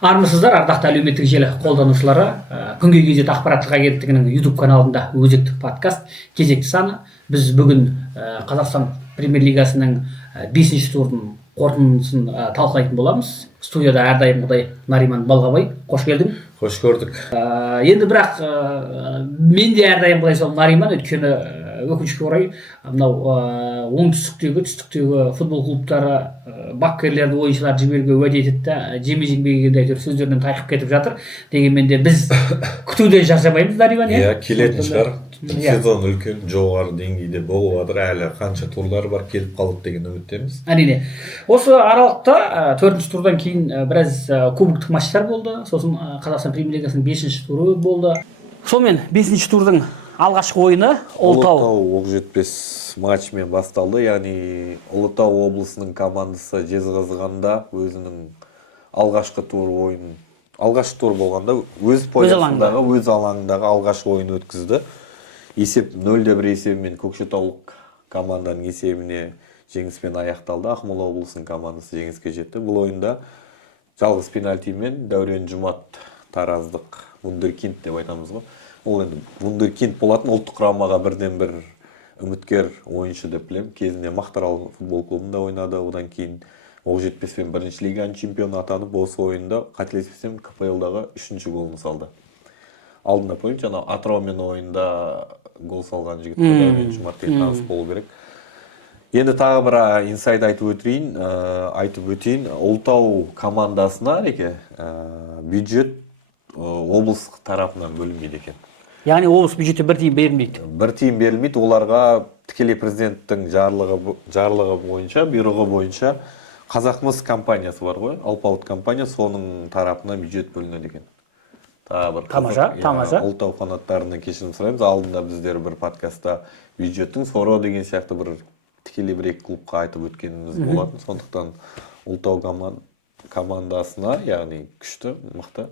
Армысыздар, ардақты әлеуметтік желі қолданушылары. Күнге кезет ақпараттық агенттігінің YouTube каналында өзекті подкаст кезекті саны. Біз бүгін Қазақстан премьер-лигасының 5-ші турының қорытындысын талқылайтын боламыз. Студияда әрдайымғыдай Нариман Балғабай, қош келдің. Қош көрдік. Енді бірақ мен де әрдайымғыдай сол Нариман, өйткені өкінішке орай мынау оңтүстіктегі түстіктегі футбол клубтары бапкерлерді ойыншыларды жіберуге уәде етеді да жеме-жембегенде әйтеуір сөздерінен тайқып кетіп жатыр. Дегенмен де біз күтуден шаршамаймыз, Нариман. Иә, келетін шығар. Сезон үлкен жоғары деңгейде болып жатыр, әлі қанша турлар бар, келіп қалдық деген үміттеміз. Әрине. Осы аралықта 4-ші турдан кейін біраз кубоктық матчтар болды. Сосын Қазақстан премьер-лигасының 5-ші туры болды. Сонымен 5-ші турдың алғашқы ойыны Ұлытау Оқжетпес матчымен басталды. Яғни Ұлытау облысының командасы Жезқазғанда өзінің алғашқы тур ойынын, алғашқы тур болғанда өз поясындағы, өз алаңындағы алғашқы ойын өткізді. Есеп 0-1 есебімен көкшетаулық команданың есебіне жеңіспен аяқталды. Ақмола облысының командасы жеңіске жетті. Бұл ойында жалғыз пенальтимен Дәурен Жұмат тараздық вундеркинд деп айтамыз ғой. Ол енді вундеркинд болатын, ұлттық құрамаға бірден бір үміткер ойыншы деп білем. Кезінде Мақтарал футбол клубында ойнады. Одан кейін Оқжетпеспен 1-ші лиганың чемпионы атанып, осы ойында қателеспесем КПЛ-дағы 3-ші голын салды. Алдында помните, ана Атыраумен ойында гол салған жігіт Дәурен Жұмат таныс болу керек. Енді тағы бір инсайд айтып өтейін. Ұлытау командасына бюджет облыс тарапынан бөлінбейді екен. Яғни облыс бюджеті бір тиын берілмейді. Бір тиын берілмейді. Оларға тікелей президенттің жарлығы бойынша, бұйрығы бойынша Қазақмыс компаниясы бар ғой, алпауыт компания, соның тарапынан бюджет бөлінеді екен. Тамаша. Ұлытау фанаттарынан кешірім сұраймыз. Алдында біздер бір подкастта бюджеттің соры деген сияқты бір тікелей бір екі клубқа айтып өткеніміз болатын. Сондықтан Ұлытау командасына, яғни күшті, мықты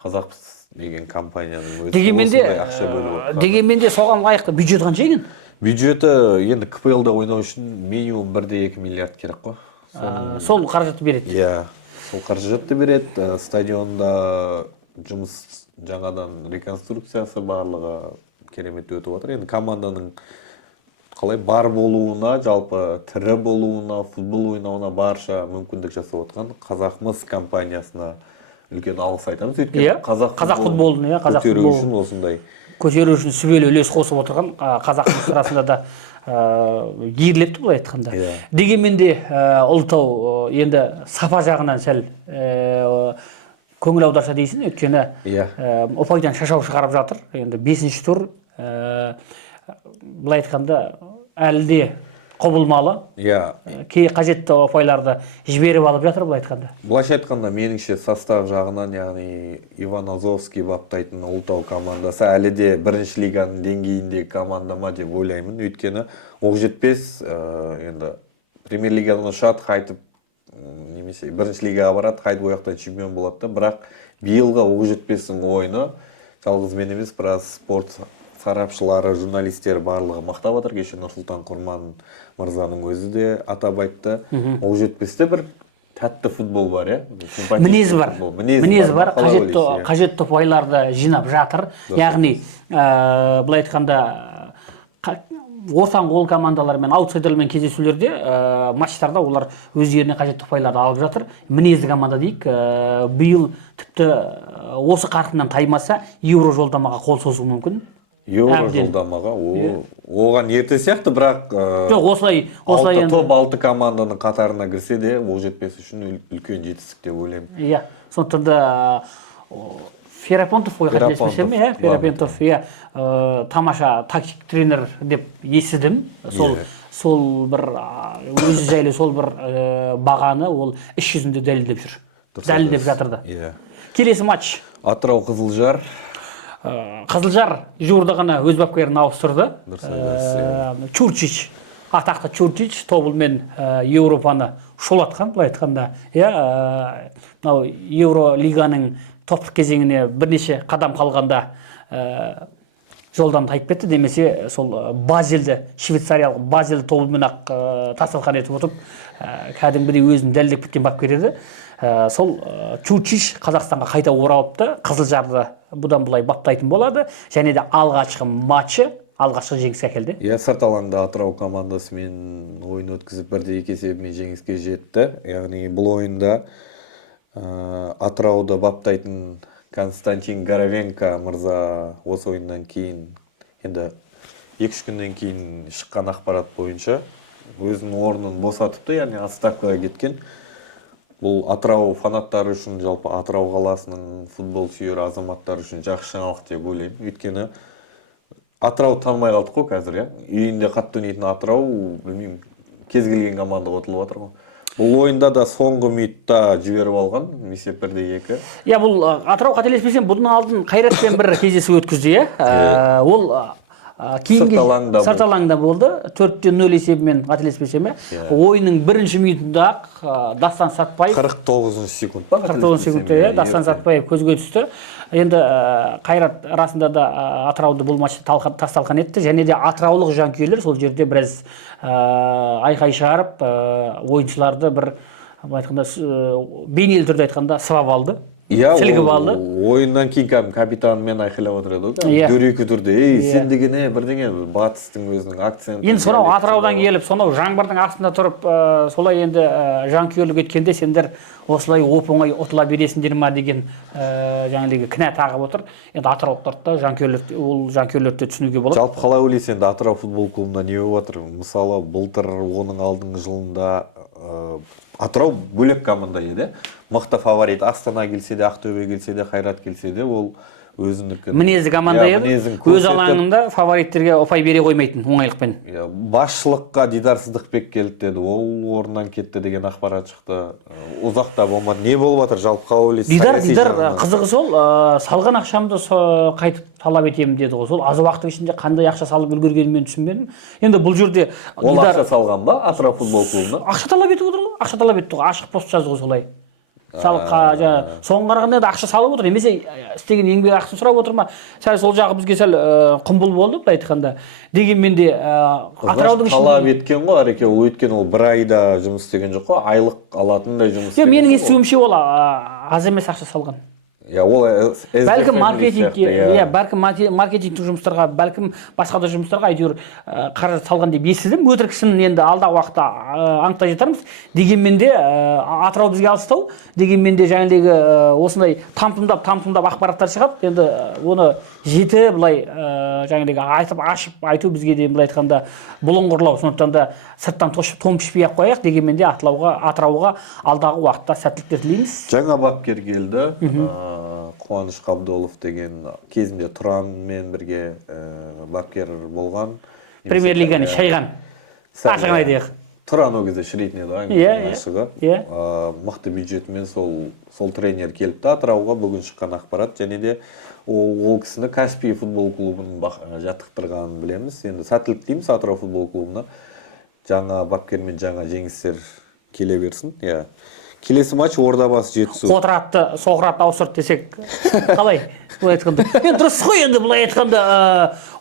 Қазақмыс деген компанияның өзі осындай ақша бөліп отыр. Дегенмен де соған лайықты бюджет қанша екен? Бюджеті енді КПЛ-да ойнау үшін минимум 1-2 миллиард керек қой. Сол қаражатты береді. Иә, сол қаражатты береді. Стадионда жұмыс жаңадан реконструкциясы барлығы керемет өтіп отыр. Енді команданың қалай бар болуына, жалпы тірі болуына, футбол ойнауына барша мүмкіндік жасап отқан Қазақмыс компаниясына үлкен алғыс айтамыз. Өйткені қазақ футболын, көтеру үшін осындай. Көтеру үшін сүбелі үлес қосып отырған Қазақмыс арасында да ерлепті былай айтқанда. Дегенмен де Ұлытау енді сапа жағынан сәл көңіл аударса дейсің, өйткені ұпайдан шашау шығарып жатыр. Енді 5-ші тур былай айтқанда әлі де құбылмалы. Кей қажетті ұпайларды жіберіп алып жатыр былай айтқанда. Былайша айтқанда, меніңше состав жағынан, яғни Иван Азовский баптайтын Ұлытау командасы әлі де 1-ші лиганың деңгейіндегі команда ма деп ойлаймын. Өйткені Оқжетпес енді премьер-лигадан ұшады, қайтып немесе 1-ші лигаға барады, қайтып ояқтан чемпион болады. Бірақ биылғы Оқжетпестің ойыны жалғыз мен емес, біраз спорт сарапшылары, журналистер барлығы мақтап отыр. Кеше Нұрсұлтан Құрман мырзаның өзі де атап айтты. Оқжетпесте бір тәтті футбол бар, мінезі бар, қажетті ұпайларды жинап жатыр. Яғни, былай айтқанда, ортан қол командалармен, аутсайдермен кездесулерде, матчтарда олар өздеріне қажетті ұпайларды алып жатыр. Мінезді команда дейік, биыл тіпті осы қарқыннан таймаса, Евро жолдамаға қол созу мүмкін. Евро жолдамаға, оған ерте сияқты, бірақ осылай топ 6 команданың қатарына кірсе де, Оқжетпес үшін үлкен жетістік деп ойлаймын. Иә, сондықтан да Ферапонтов тамаша тактик тренер деп естідім. Сол бір өзі жайлы сол бір бағаны ол іс жүзінде дәлелдеп жатырды. Келесі матч. Атырау Қызылжар. Қызылжар жуырда ғана өз бапкерін ауыстырды. Чурчич, атақты Чурчич тобылмен Еуропаны шулатқан, былай айтқанда. Евро лиганың топтық кезеңіне бірнеше қадам қалғанда жолдан тайып кетті, демесе сол Базелді, швейцариялық Базелді тобымен ақ тасалқан етіп отырып, кәдімгідей өзін дәлелдеп кеткен бапкер еді. Сол Чучич Қазақстанға қайта оралыпты, Қызылжарды бұдан былай баптайтын болады, және де алғашқы матчы алғашқы жеңіске әкелді. Сырт алаңда Атырау командасымен ойын өткізіп 1-2 есебімен жеңіске жетті. Яғни бұл ойында Атырауды баптайтын Константин Горовенко мырза осы ойыннан кейін, енді 2-3 күннен кейін шыққан ақпарат бойынша өзінің орнын босатыпты, яғни отставкаға кеткен. Бұл Атырау фанаттары үшін, жалпы Атырау қаласының футбол сүйер азаматтары үшін жақсы жаңалық деп ойлаймын. Өйткені Атырау танымай қалдық қой қазір, үйінде қатты ойнайтын Атырау, білмеймін, кез келген команда ұтылып жатыр ғой. Бұл ойында да соңғы минутта жіберіп алған, есеп 1-2. Бұл Атырау қателеспесем, бұның алдын Қайратпен бір кездесу өткізді, ол сырт алаңда болды, 4-0 есебімен қателеспесем. Ойынның бірінші минутында Дастан Сатпаев 49 секунд па? 49 секундта Дастан Сатпаев көзге түсті. Енді Қайрат расында да Атырауды бұл матчты тасталқан етті, және де атыраулық жанкүйерлер сол жерде біраз айқай шығарып, ойыншыларды бір бейнелі түрде айтқанда сыбап алды. Сілігіп алды. Ойыннан кейін капитанмен айқайлап отырады ғой. Дөрекі түрде, сен дегене бірдеңе батыстың өзінің акценті. Енді сонау Атыраудан келіп, сонау жаңбырдың астында тұрып, солай енді жанкүйерлік еткенде сендер осылай оп-оңай ұтыла бересіңдер ма деген жаңағы кінә тағып отыр. Енді атыраулықтарды да жанкүйерлерді түсінуге болады. Жалпы қалай ойлайсың, енді Атырау футбол клубында не болып жатыр? Мысалы, былтыр оның алдыңғы жылында Атырау бөлек команда еді. Мықты фаворит. Астана келсе де, Ақтөбе келсе де, Қайрат келсе де, ол өзіндік мінезі команда еді. Өз алаңында фавориттерге ұпай бере қоймайтын оңайлықпен. Басшылыққа дидарсыздықпен келді деді. Ол орнынан кетті деген ақпарат шықты. Ұзақта болмады. Не болып жатыр? Жалпы қалай ойлайсыз? Дидар қызығы сол, салған ақшамды қайтып талап етемін деді ғой. Сол аз уақыттың ішінде қандай ақша салып үлгергенін мен түсінбедім. Енді бұл жерде ол ақша салған ба Атырау футбол клубына? Ақша талап етіп отыр ғой. Ақша талап етті ғой. Ашық пост жазды ғой солай. Соңғы қарағанда да ақша салып отыр, немесе істеген еңбек ақысын сұрап отыр ма? Сол жағы бізге сәл құмбыл болды, былай айтқанда. Дегенмен де Атыраудың ішінде талап еткен ғой Ареке, ол өйткені ол бір айда жұмыс істеген жоқ қой, айлық алатындай жұмыс істеген. Менің естуімше ол аз емес ақша салған. Ол бәлкім маркетингтік жұмыстарға, бәлкім басқа да жұмыстарға әйтеуір қаражат салған деп естідім. Өтірікшін енді алдағы уақытта анықтай жатармыз. Дегенмен де Атырау бізге алыстау, дегенмен де жаңағы осындай тамтымдап ақпараттар шығады. Енді оны жеті былай жаңағы ашып айту бізге де былай айтқанда бұлыңғырлау. Сондықтан да сырттан том пішпей ақ қояйық. Дегенмен де Атырауға алдағы уақытта сәттіліктер тілейміз. Жаңа бапкер келді. Қуаныш Қабдолов деген кезінде Тұранмен бірге бапкер болған. Премьер-лиганы шайған. Ашығын айтайық. Тұран ол кезде шірейтін еді ашығы. Мықты бюджетімен сол тренер келіпті Атырауға. Бүгін шыққан ақпарат, және де ол кісіні Каспий футбол клубының жаттықтырғанын білеміз. Енді сәттілік дейміз Атырау футбол клубына. Жаңа бапкермен жаңа жеңістер келе берсін. Келесі матч Ордабасы Жетісу. Қотыратты, Соқыратты ауыстырды десек қалай? Былай айтқанда. Енді дұрыс қой, енді былай айтқанда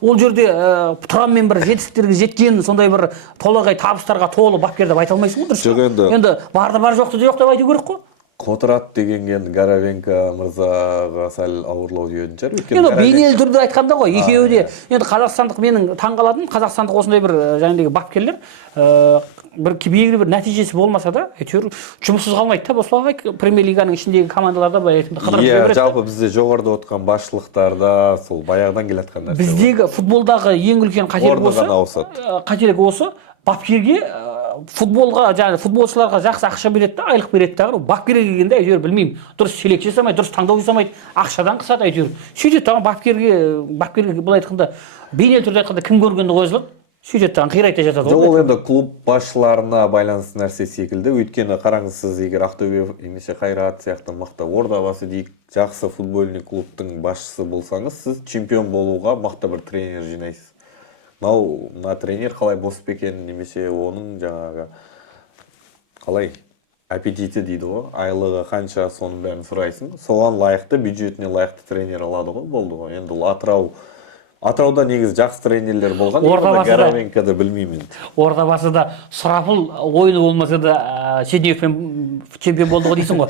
ол жерде Тұранмен бір жетістіктерге жеткен, сондай бір толағай табыстарға толы бапкер деп айта алмайсың ғой, дұрыс. Енді барды бар жоқты жоқ деп айту керек қой. Қотырат деген енді Горовенко мырзаға сәл ауырлау дейтін шығар. Енді бейнелі түрде айтқанда ғой, екеуі де енді қазақстандық, менің таңғалатыным қазақстандық осындай бір жаңағы бапкерлер бір белгілі бір нәтижесі болмаса да, әйтеуір жұмыссыз қалмайды да, осылай премьер-лиганың ішіндегі командаларда былай айтқанда қыдырып жүре береді. Жалпы бізде жоғарыда отырған басшылықтарда сол баяғыдан келе жатқан нәрсе. Біздегі футболдағы ең үлкен қателік осы, бапкерге футболға, жаңағы футболшыларға жақсы ақша береді да, айлық береді да, бапкерге келгенде әйтеуір білмеймін, дұрыс селекция жасамайды, дұрыс таңдау жасамайды, ақшадан қысады әйтеуір. Сөйтеді тағы бапкерге былай айтқанда, бейнелі түрде айтқанда кім көргенді қойылады, сөйтеді тағы қирайта жатады. Ол енді клуб басшыларына байланысты нәрсе секілді. Өйткені қараңыз, сіз егер Ақтөбе немесе Қайрат сияқты мықты Ордабасы дейік жақсы футбольный клубтың басшысы болсаңыз, сіз чемпион болуға мықты бір тренер жинайсыз. Мына тренер қалай босып екенін, немесе оның жаңағы қалай аппетиті дейді ғой, айлығы қанша, соның бәрін сұрайсың. Соған лайықты, бюджетіне лайықты тренер алады ғой, болды ғой. Енді Атырау Атырауда негізі жақсы тренерлер болған. Гороменкода білмеймін. Ордабасыда сұрапыл ойыны болмаса да Седиевпен чемпион болды ғой дейсің ғой.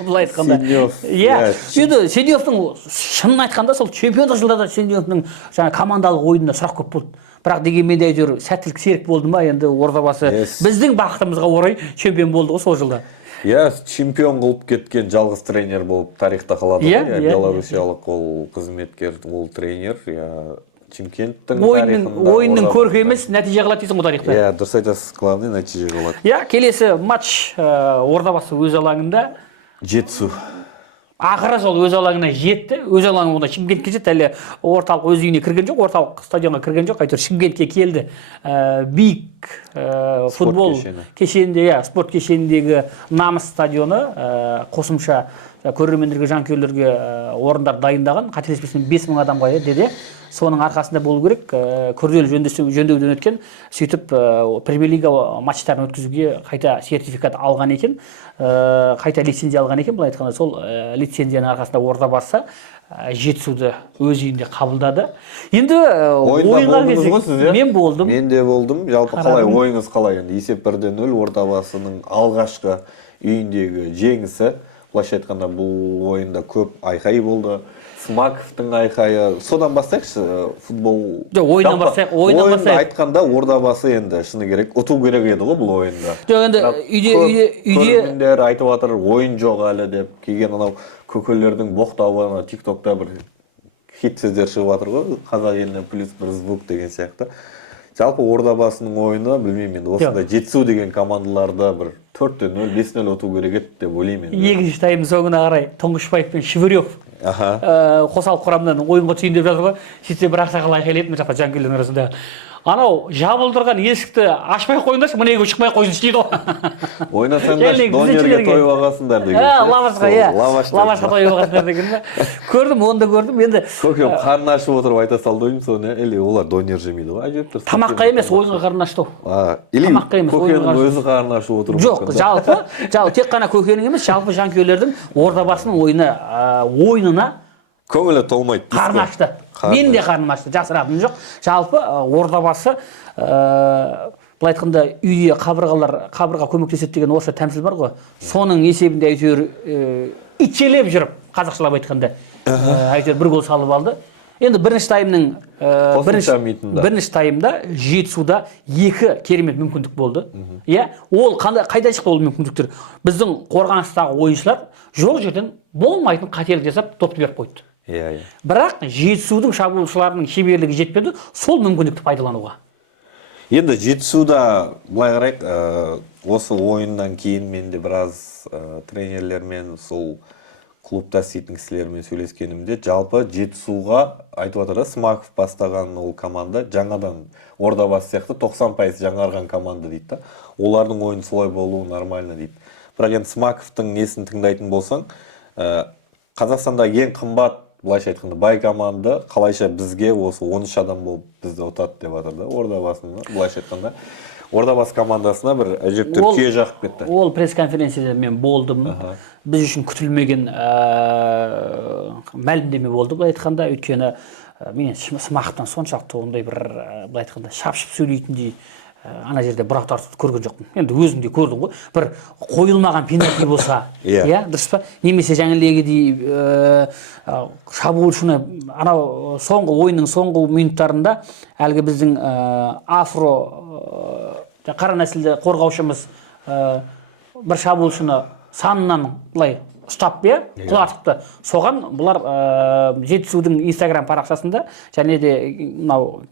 Былай айтқанда. Иә. Енді Седиевтің шынын айтқанда сол чемпиондық жылдарда Седиевтің жаңа командалық ойынында сұрақ көп болды. Бірақ дегенмен де әйтеуір сәттілік серік болды ма, енді Ордабасы біздің бақытымызға орай чемпион болды ғой сол жылда. Иә, чемпион қылып кеткен жалғыз тренер болып тарихта қалады ғой. Белорусиялық ол қызметкер, ол тренер. Чимкенттің тарихында ойынның көркі емес, нәтиже қалады дейсің ғой тарихта. Иә, дұрыс айтасыз, главный нәтиже қалады. Иә, келесі матч Ордабасы өз алаңында жетісу. Ақыры сол өз алаңына жетті. Өз алаңына Шымкентке жетті. Әлі орталық өз үйіне кірген жоқ, орталық стадионға кірген жоқ. Әйтеуір Шымкентке келді. Биік футбол кешенінде, спорт кешеніндегі намыс стадионы қосымша көрермендерге, жанкүйерлерге орындар дайындаған. Қателеспесем 5000 адамға деді. Соның арқасында болу керек, күрделі жөндеуден өткен, сөйтіп премьер-лига матчтарын өткізуге қайта сертификат алған екен, қайта лицензия алған екен. Былай айтқанда сол лицензияның арқасында Ордабасы жетісуді өз үйінде қабылдады. Енді ойынға келсек, мен болдым. Мен де болдым. Жалпы қалай ойыңыз қалай? Есеп 1-0 Ордабасының алғашқы үйіндегі жеңісі. Былайша айтқанда бұл ойында көп айқай болды. Смаковтың айқайы. Содан бастайықшы, футбол. Ойыннан бастайық. Ойынды айтқанда Ордабасы енді шыны керек, ұту керек еді ғой бұл ойында. Көрермендер айтып жатыр, ойын жоқ әлі деп. Келген анау көкелердің боқтауына TikTokта бір хит сөздер шығып жатыр ғой. Қазақ еліне плюс бір звук деген сияқты. Жалпы Ордабасының ойыны, білмеймін енді, осындай жетісу деген командаларда бір 4-0, 5-0 ұту керек еді деп ойлаймын. Екінші таймның соңына қарай Тұңғышбаев пен Шүбірев қосалқы құрамынан ойынға түсейін деп жатыр ғой. Сөйтсе бір ақсақал айқайлайды мына жақта жанкүйерлердің арасында. Анау жабылдырған есікті ашпай қойыңдаршы, мына үйге шықпай қойыңызшы дейді ғой. Ойнасаңдар донерге тойып алғансыңдар деген. Лавашқа, иә. Лавашқа тойып алғансыңдар деген бе? Көрдім, оны да көрдім. Енді көкем қарны ашып отырып айта салды ойым соны, или олар донер жемейді ғой. Әжептір. Тамаққа емес, ойынға қарны ашты. Тамаққа емес, көкенің өзі қарны ашып отырып. Жоқ, жалпы тек қана көкенің емес, жалпы жанкүйерлердің Ордабасының ойынына көңілі толмайды. Қарны ашты. Мен де қарным ашты, жасыратыным жоқ. Жалпы Ордабасы, былай айтқанда үйде қабырға көмектеседі деген осы тәмсіл бар ғой. Соның есебінде әйтеуір итшелеп жүріп, қазақшалап айтқанда, әйтеуір бір гол салып алды. Енді бірінші таймда жетісуда 2 керемет мүмкіндік болды. Ол қайда шықты ол мүмкіндіктер? Біздің қорғаныстағы ойыншылар жоқ жерден болмайтын қателік жасап топты беріп қойды. Бірақ жетісудың шабуылшыларының шеберлігі жетпеді, сол мүмкіндікті пайдалануға. Енді жетісуда былай қарайық, осы ойыннан кейін мен де біраз тренерлермен, сол клубта істейтін кісілермен сөйлескенімде, жалпы жетісуға айтып жатыр, Смаков бастаған ол команда жаңадан Ордабасы сияқты 90% жаңарған команда дейді. Олардың ойын солай болуы нормально дейді. Бірақ енді Смаковтың несін тыңдайтын болсаң, Қазақстанда ең қымбат, былайша айтқанда, бай команда қалайша бізге осы 13 адам болып бізді ұтады деп жатыр. Ордабасына, былайша айтқанда, Ордабасы командасына бір әжептәуір түйе жағып кетті. Ол пресс-конференцияда мен болдым. Біз үшін күтілмеген мәлімдеме болды, былай айтқанда, өйткені мен Смақтан соншалықты ондай бір, былай айтқанда, шапшып сөйлейтіндей ана жерде бірақ тартып көрген жоқпын. Енді өзім де көрдім ғой. Бір қойылмаған пенальти болса, дұрыс па? Немесе жаңағыдей шабуылшыны анау ойынның соңғы минуттарында әлгі біздің афро қара нәсілді қорғаушымыз бір шабуылшыны санынан былай ұстап құлатыпты. Соған бұлар жетісудың Instagram парақшасында және де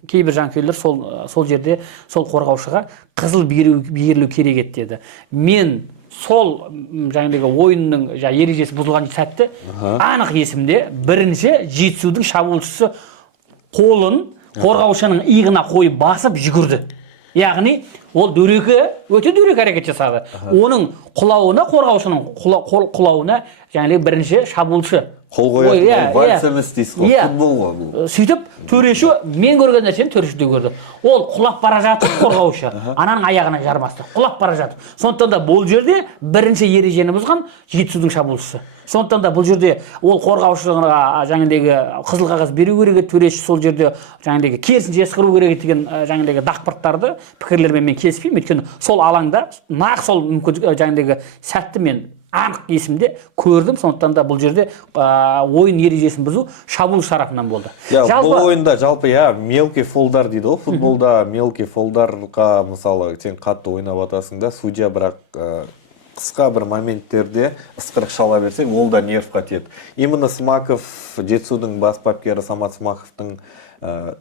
кейбір жанкүйерлер сол жерде сол қорғаушыға қызыл берілу керек еді деді. Мен сол жаңағы ойынның ережесі бұзылған сәтті анық есімде. Бірінші жетісудың шабуылшысы қолын қорғаушының иығына қойып басып жүгірді. Яғни ол өте дөрекі әрекет жасады. Оның құлауына, қорғаушының құлауына жаңағы бірінші шабуылшы қол қояды. Вальс емес дейсіз ғой, футбол ғой. Сөйтіп төреші, мен көрген нәрсені төреші де көрді. Ол құлап бара жатып қорғаушы, ананың аяғына жармасты. Құлап бара жатып. Сондықтан да бұл жерде бірінші ережені бұзған жетісудың шабуылшысы. Сондықтан да бұл жерде ол қорғаушыға жаңағыдегі қызыл қағаз беру керек еді, төреші сол жерде жаңағыдегі керісінше ысқыру керек деген жаңағыдегі дақпырттарды пікірлермен мен келіспеймін. Өйткені сол алаңда нақ сол мүмкін жаңағыдегі сәтті мен анық есімде көрдім. Сондықтан да бұл жерде ойын ережесін бұзу шабуылшы тарапынан болды. Бұл ойында жалпы мелкий фолдар дейді ғой, футболда мелкий фолдарға мысалы сен қатты ойнап атасың да, судья бірақ қысқа бір моменттерде ысқырық шала берсең, ол да нервқа тиеді. Именно Смаков, Жетісудың бас бапкері Самат Смаковтың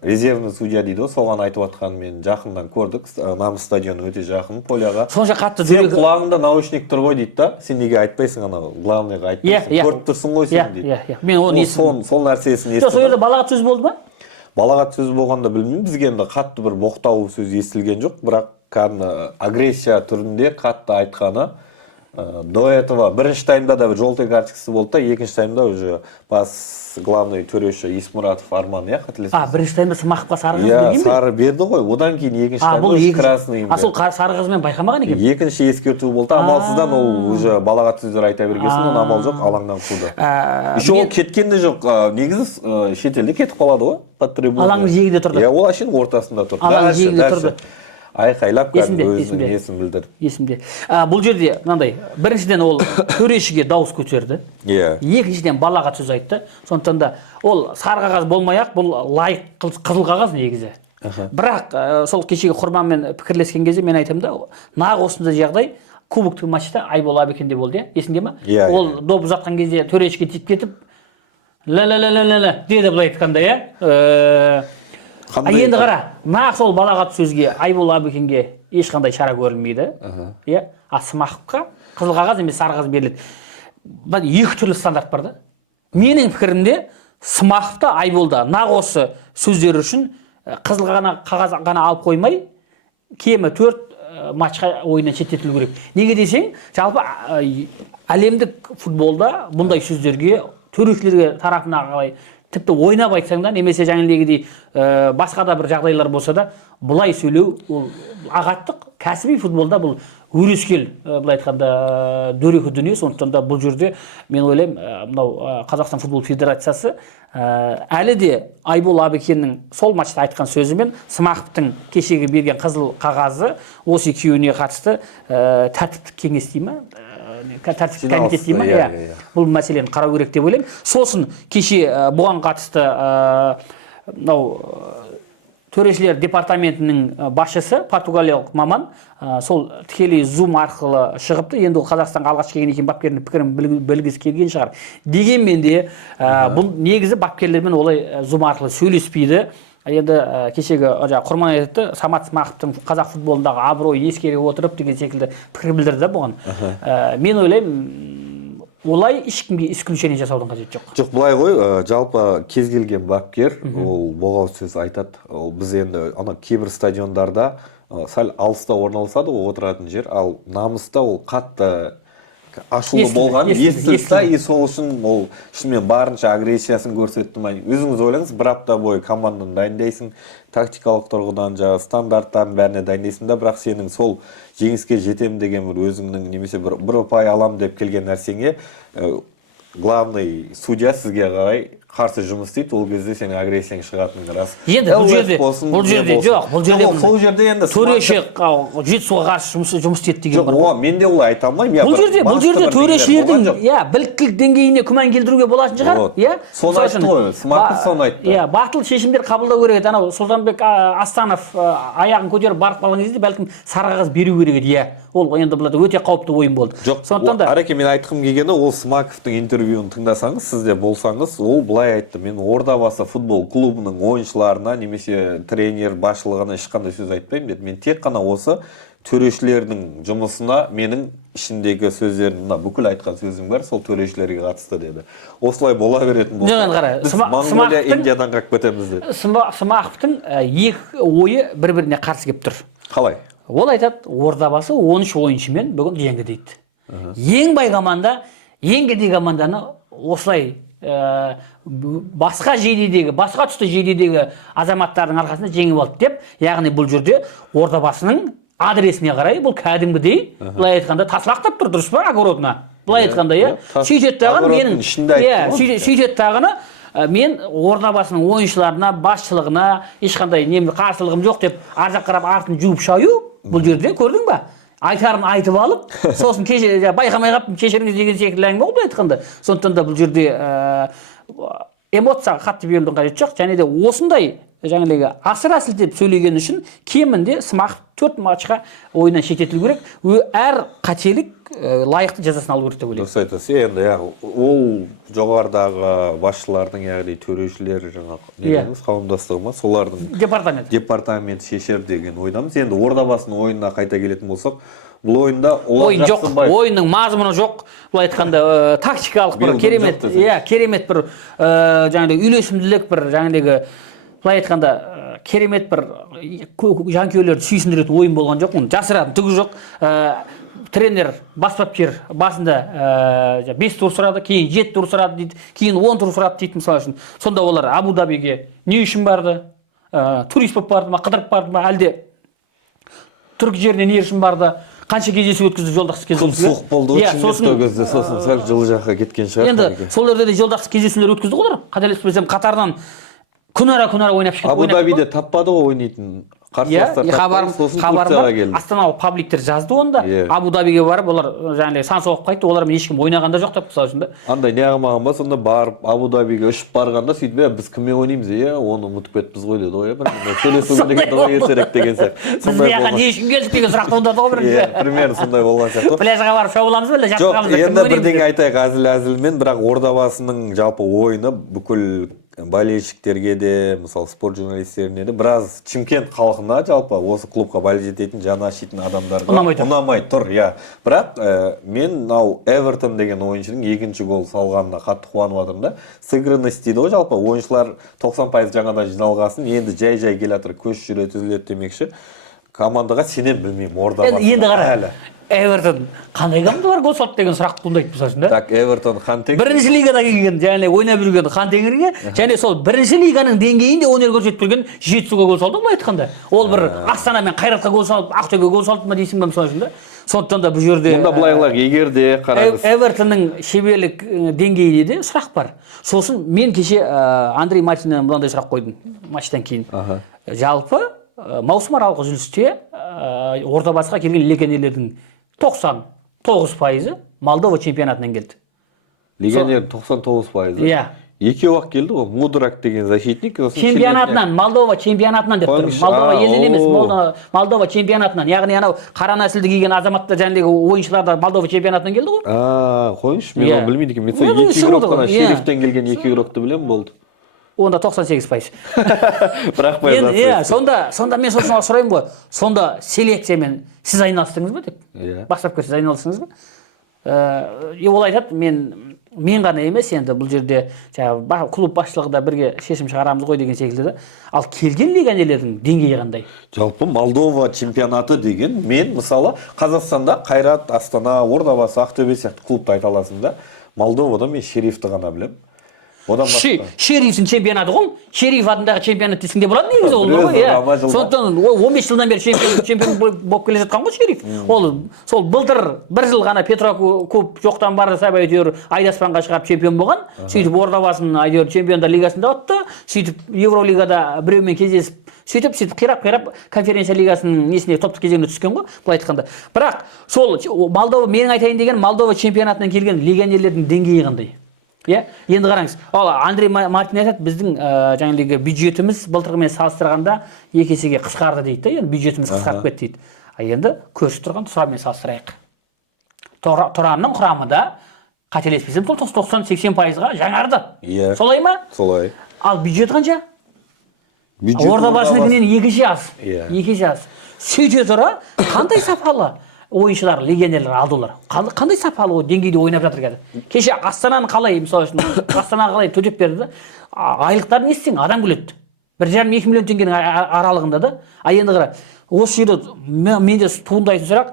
резервный судья дейді ғой, соған айтып атқанын мен жақындан көрдік. Намыс стадионы өте жақын, поляға. Сонша қатты сен құлағыңда наушник тұр ғой дейді да, сен неге айтпайсың, анау главныйға айтпайсың, көріп тұрсың ғой сен дейді. Мен оны естідім. Сол нәрсесін естідім. Сол жерде балағат сөз болды ма? Балағат сөз болғанда білмеймін, бізге енді қатты бір боқтау сөз естілген жоқ, бірақ кәдімгі агрессия түрінде қатты айтқаны. До этого бірінші таймда да желтый карточкасы болды да, екінші таймда уже бас главный төреші Исмұратов Арман, қателеспесем. Бірінші таймда Смақовқа сары қыз берген бе? Сары берді ғой, одан кейін екінші таймда уже красный. Сол сары қызмен байқамаған екен? Екінші ескерту болды, амалсыздан ол уже балағат сөздер айта бергесін, оны амал жоқ, алаңнан қуды. Еще ол кеткен де жоқ, негізі шетелде кетіп қалады ғой, под трибуна. Алаңның жиегінде тұрды. Ол ашын ортасында тұрды. Алаңның жиегінде тұрды. Айқайлап өзінің несін білдіріп. Есімде. Бұл жерде мынандай, біріншіден ол төрешіге дауыс көтерді. Екіншіден балағат сөз айтты. Сондықтан да ол сары қағаз болмай-ақ, бұл лайық қызыл қағаз негізі. Бірақ сол кешегі Құрманмен пікірлескен кезде мен айтамын да, нақ осындай жағдай кубоктық матчта Айбол Абекенде болды, есіңде ме? Ол доп ұзатқан кезде төрешіге тиіп кетіп, ля-ля-ля-ля-ля деді былай айтқанда, енді қара, нақ сол балағат сөзге Айбол Абекенге ешқандай шара көрілмейді. Смақовқа қызыл қағаз емес сары қағаз беріледі. Екі түрлі стандарт бар да. Менің пікірімде Смақовта Айболда нақ осы сөздері үшін қызыл қағаз ғана алып қоймай, кемі 4 матчқа ойыннан шеттетілу керек. Неге десең, жалпы әлемдік футболда бұндай сөздерге төрешілерге тарапына қалай тіпті ойнап айтсаң да, немесе жаңағыдей басқа да бір жағдайлар болса да, бұлай сөйлеу ол ағаттық, кәсіби футболда бұл өрескел, былай айтқанда дөрекі дүние. Сондықтан да бұл жерде мен ойлаймын, мынау Қазақстан футбол федерациясы әлі де Айбол Абекеннің сол матчта айтқан сөзі мен Смақовтың кешегі берген қызыл қағазы осы екеуіне қатысты тәртіптік кеңес дей ма? Тәртіптік комитет дей ма? Бұл мәселені қарау керек деп ойлаймын. Сосын кеше бұған қатысты төрешілер департаментінің басшысы, португалиялық маман, сол тікелей зум арқылы шығыпты. Енді ол Қазақстанға алғаш келген екен, бапкердің пікірін білгісі келген шығар. Дегенмен де бұл негізі бапкерлермен олай зум арқылы сөйлеспейді. Енді кешегі Құрман айтты, Самат Смақовтың қазақ футболындағы абыройы ескере отырып деген секілді пікір білдірді бұған. Мен ойлаймын, олай ешкімге исключение жасаудың қажеті жоқ. Жоқ, былай ғой, жалпы кез келген бапкер ол боғау сөз айтады. Біз енді кейбір стадиондарда сәл алыста орналасады ғой отыратын жер, ал намыста ол қатты ашулы болған, естілді, и сол үшін ол шынымен барынша агрессиясын көрсетті ма. Өзіңіз ойлаңыз, бір апта бойы команданы дайындайсың, тактикалық тұрғыдан, стандарттарын бәріне дайындайсың да, бірақ сенің сол жеңіске жетем деген бір өзіңнің немесе бір ұпай алам деп келген нәрсеңе главный судья сізге қарай қарсы жұмыс істейді, ол кезде сенің агрессияң шығатының рас. Енді бұл жерде жоқ, бұл жерде төреші Жетісуға қарсы жұмыс істеді деген бар. Жоқ, мен де олай айта алмаймын. Бұл жерде төрешілердің біліктілік деңгейіне күмән келтіруге болатын шығар. Соны айтты ғой, Смақов соны айтты. Батыл шешімдер қабылдау керек еді. Анау Сұлтанбек Астанов аяғын көтеріп барып қалған кезде бәлкім сары қағаз беру керек еді. Ол енді бұларда өте қауіпті ойын болды. Жоқ, Ареке, мен айтқым келгені, ол Смақовтың интервьюін тыңдасаңыз, сізде болсаңыз, ол былай айтты: мен Ордабасы футбол клубының ойыншыларына немесе тренер басшылығына ешқандай сөз айтпаймын деді. Мен тек қана осы төрешілердің жұмысына менің ішіндегі сөздерін, бүкіл айтқан сөзім бар, сол төрешілерге қатысты деді. Осылай бола беретін болса, біз Монғолия, Индиядан қақып кетеміз деді. Смақовтың екі ойы бір-біріне қарсы келіп тұр. Қалай? Ол айтады, Ордабасы 13 ойыншымен бүгін жеңді дейді. Ең бай команда, ең кедей команданы осылай басқа жейдедегі, басқа тұсты жейдедегі азаматтардың арқасында жеңіп алды деп, яғни бұл жерде Ордабасының адресіне қарай бұл кәдімгідей, былай айтқанда таслақтап тұр, дұрыс па, огородына? былай айтқанда, сөйтеді дағыны менің, сөйтеді дағыны мен Ордабасының ойыншыларына, басшылығына ешқандай қарсылығым жоқ деп ар жақ қарап артын жуып шаю, бұл жерде көрдің ба? Айтарын айтып алып, сосын байқамай қалып кешіріңіз деген секілді әңгіме ғой былай айтқанда. Сондықтан да бұл жерде эмоцияға қатты берудің қажеті жоқ, және де осындай жаңағы асыра сілтеп сөйлеген үшін кемінде Смақов 4 матчқа ойыннан шеттетілу керек. Әр қателік лайықты жазасын алу керек деп ойлаймын. Дұрыс айтасыз. Енді ол жоғарыдағы басшылардың, яғни төрешілер жаңағы қауымдастығы ма, солардың департамент шешер деген ойдамыз. Енді Ордабасының ойынына қайта келетін болсақ, бұл ойында ойын жоқ, ойынның мазмұны жоқ. Былай айтқанда тактикалық бір керемет бір жаңағы үйлесімділік бір жаңағы былай айтқанда керемет бір жанкүйерлерді сүйсіндіретін ойын болған жоқ. Жасыратын түгі жоқ. Тренер, бапкер басында 5 тур сұрады, кейін 7 тур сұрады дейді, кейін 10 тур сұрады дейді мысалы үшін. Сонда олар Абу-Дабиге не үшін барды? Турист болып барды ма, қыдырып барды ма, әлде түркі жеріне не үшін барды? Қанша кездесу өткізді жолдақсыз кездесулер? Суық болды, өтшімет кезде, сосын сәл жылы жаққа кеткен шығар. Енді сол жерде жолдақсыз кездесулер өткізді олар. Қателеспесем, қатарынан күнара ойнап шықты. Абу-Дабиде таппады ғой ойнайтын. Хабарым астаналық пабликтер жазды онда. Абу-Дабиге барып, олар жаңағы сан соғып қайтты, олармен ешкім ойнағанда жоқ деп мысалы үшін да. Андай не қылмаған ба, сонда барып Абу-Дабиге ұшып барғанда сөйтіп, біз кіммен ойнаймыз, оны ұмытып кетіппіз ғой деді ғой, сөйлесу күндегі дұға кетсерек деген сияқты. Біз бұяққа не үшін келдік деген сұрақ туындады ғой бірінші. Примерно сондай болған сияқты. Пляжға барып шомыламыз ба, жоқ, енді бірдеңе айтайық әзіл-әзілмен, бірақ Ордабасының жалпы ойыны бүкіл болельщиктерге де, мысалы спорт журналистеріне де, біраз Чимкент халқына жалпы осы клубқа болельщик ететін, жаны ашитын адамдарға ұнамай тұр, Бірақ мен Эвертон деген ойыншының екінші гол салғанына қатты қуанып жатырмын да. Сыгранность дейді ғой жалпы, ойыншылар 90% жаңадан жиналғасын, енді жай келе жатыр, көш жүреді, үзіледі демекші. Командаға сенем білмеймін, Ордабасы. Енді қара. Эвертон қандай командалар гол салды деген сұрақ туындайды мысалы үшін да. Так, Эвертон Хантенгер. Бірінші лигада келген, және ойнап жүрген Хантенгерге, және сол бірінші лиганың деңгейінде өнер көрсетіп жүрген Жетісуға гол салды былай айтқанда. Ол бір Астана мен Қайратқа гол салып, Ақтөбеге гол салды ма дейсің бе мысалы үшін да. Сондықтан да бұл жерде мұнда былайлық егер де қараңыз. Эвертонның шеберлік деңгейінде де сұрақ бар. Сосын мен кеше Андрей Мартиннен мынандай сұрақ қойдым матчтан кейін. Жалпы маусым аралық үзілісте Ордабасыға келген легионерлердің 99% Молдова чемпионатынан келді. Легионер 99%? Екеу-ақ келді ғой, Мудрак деген защитник. Чемпионатынан, Молдова чемпионатынан деп тұрмын. Молдова елінен емес, Молдова чемпионатынан. Яғни анау қара нәсілді киген азаматта жаңағы ойыншылар да Молдова чемпионатынан келді ғой. Қойыңызшы, мен оны білмейді екен. Мен екі игрок қана Шерифтен келген екі игрокты білем болды. Онда 98%. Бірақ байзасы. Сонда мен сосын сұрайым ғой. Сонда селекциямен сіз айналыстыңыз ба деп? Бастапқы сіз айналыстыңыз ба? Ол айтады, мен ғана емес, енді бұл жерде клуб басшылығы да бірге шешім шығарамыз ғой деген секілді. Ал келген легионерлердің деңгейі қандай? Жалпы Молдова чемпионаты деген, мен мысалы Қазақстанда Қайрат, Астана, Ордабасы, Ақтөбе сияқты клубты айта аласың да. Молдовада мен Шерифті ғана білем. Шерифтің чемпионаты ғой. Шериф атындағы чемпионат десің де болады негізі ол ғой. Сондықтан 15 жылдан бері чемпион болып келе жатқан ғой Шериф. Ол сол былтыр бір жыл ғана Петрокуб жоқтан барды сабай әйтеуір Айдаспанға шығарып чемпион болған. Сөйтіп Ордабасын әйтеуір чемпиондар лигасында отты. Сөйтіп Евролигада біреумен кездесіп, сөйтіп қирап конференция лигасының несіне топтық кезеңіне түскен ғой, былай айтқанда. Бірақ сол Молдова, менің айтайын деген Молдова чемпионатынан келген легионерлердің деңгейі қандай? Енді қараңыз, Андрей Мартин айтады, біздің жаңағы бюджетіміз былтырғымен салыстырғанда екі есеге қысқарды дейді, енді бюджетіміз қысқарып кетті дейді. Енді көрші тұрған Тұранмен салыстырайық. Тұранның құрамы да қателеспесем 90-80%-ға жаңарды. Солай ма? Солай. Ал бюджет қанша? Ордабасыныкінен екі есе аз. Сөйте тұра, қандай сапалы ойыншылар, легионерлер алды олар. Қандай сапалы деңгейде ойнап жатыр қазір. Кеше Астананы қалай, мысалы үшін, Астанаға қалай төтеп берді да, айлықтарын естісең, адам күледі. 1,5-2 миллион теңгенің аралығында да. Енді қара, осы жерде менде туындайтын сұрақ,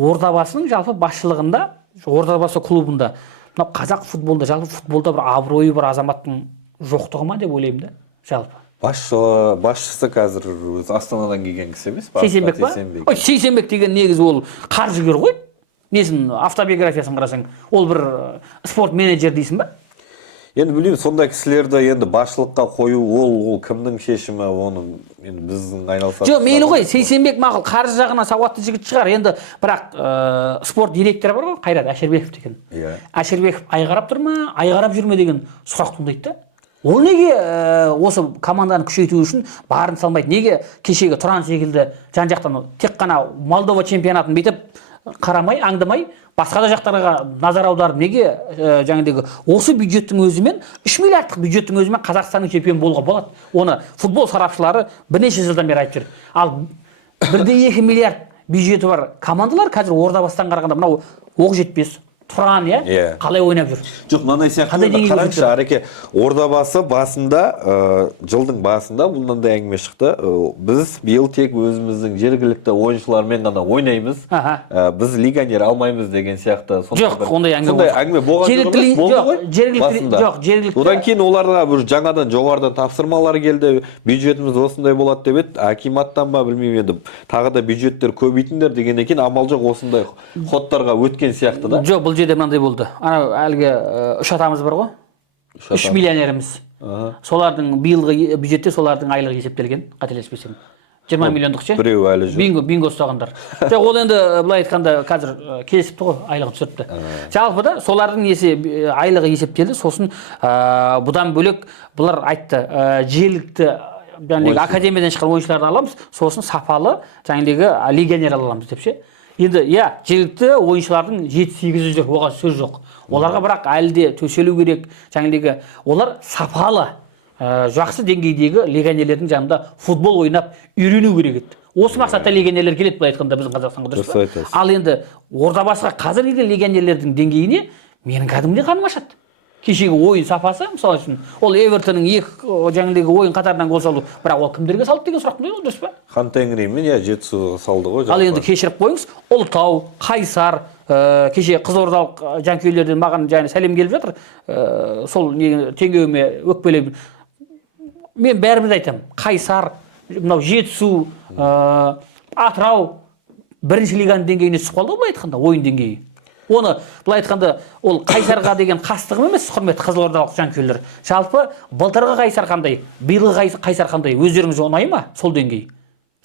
Ордабасының жалпы басшылығында, Ордабасы клубында, қазақ футболда, жалпы футболда бір абыройы бар азаматтың жоқтығы ма деп ойлаймын да, жалпы. Басшысы қазір Астанадан келген кісі емес па? Сейсенбек па? Сейсенбек деген негізі ол қаржыгер ғой. несін автобиографиясын қарасаң, ол бір спорт менеджер дейсің ба? Енді білмеймін, сондай кісілерді енді басшылыққа қою ол кімнің шешімі, оны енді біздің айналысатын. Жоқ, мейлі ғой, Сейсенбек мақұл, қаржы жағынан сауатты жігіт шығар. Енді бірақ спорт директоры бар ғой, Қайрат Әшірбеков деген. Әшірбеков айғарап тұр ма, айғарап жүр ме деген сұрақ туындайды да. Ол неге осы команданы күшейту үшін барын салмайды? Неге кешегі Тұран секілді жан-жақтан тек қана Молдова чемпионатын бүйтіп қарамай, аңдамай, басқа да жақтарға назар аударып, неге жаңағыдегі осы бюджеттің өзімен 3 миллиардтық бюджеттің өзімен Қазақстанның чемпион болуға болады? Оны футбол сарапшылары бірнеше жылдан бері айтып жүр. Ал 1,2 миллиард бюджеті бар командалар қазір Ордабастан қарағанда мынау Оқжетпес, Тұран, қалай ойнап жүр? Жоқ, мынандай сияқты қараңызшы, Ареке, Ордабасы басында, жылдың басында бұндай әңгіме шықты. Біз биыл тек өзіміздің жергілікті ойыншылармен ғана ойнаймыз. Біз легионер алмаймыз деген сияқты. Жоқ, ондай әңгіме болған жоқ. Одан кейін оларға бір жаңадан жоғарыдан тапсырмалар келді. Бюджетіміз осындай болады деп еді. Акиматтан ба білмеймін енді. Тағы да бюджеттер көбейтіңдер дегеннен кейін амал жоқ, осындай ходтарға өткен сияқты да. Жоқ, бұл жерде мынандай болды. Анау әлгі үш атамыз бар ғой? 3 миллионеріміз. Солардың биылғы бюджетте солардың айлығы есептелген, қателеспесем. 20 миллиондық ше? Біреу әлі жоқ. Бинго ұстағандар. Жоқ, ол енді былай айтқанда қазір келісіпті ғой, айлығын түсіріпті. Жалпы да солардың айлығы есептелді. Сосын бұдан бөлек бұлар айтты, жергілікті академиядан шыққан ойыншыларды аламыз, сосын сапалы жаңағыдегі легионер аламыз деп ше. Енді, жергілікті ойыншылардың 7-8 жүр, оған сөз жоқ. Оларға бірақ әлі де төселу керек, жаңағыдегі олар сапалы, жақсы деңгейдегі легионерлердің жанында футбол ойнап үйрену керек еді. Осы мақсатта легионерлер келеді, былай айтқанда біздің Қазақстанға, дұрыс па? Ал енді Ордабасыға қазір келген легионерлердің деңгейіне менің кәдімгідей қаным ашады. Кешегі ойын сапасы, мысалы үшін, ол Эвертонның жаңағыдегі ойын қатарынан гол салды, бірақ ол кімдерге салды деген сұрақ туындайды, дұрыс па? Хан Тенгримен Жетісуға салды ғой. Ал енді кешіріп қойыңыз, Ұлытау, Қайсар, кеше қызылордалық жанкүйерлерден маған жаңа сәлем келіп жатыр. Сол теңеуіме өкпелеп. Мен бәрібір айтамын, Қайсар, мынау Жетісу, Атырау бірінші лиганың деңгейіне түсіп қалды, былай айтқанда, ойын деңгейі. Оны былай айтқанда, ол Қайсарға деген қастығым емес, құрметті қызылордалық жанкүйерлер. Жалпы былтырғы Қайсар қандай, биылғы Қайсар қандай, өздеріңіз ұнай ма сол деңгей?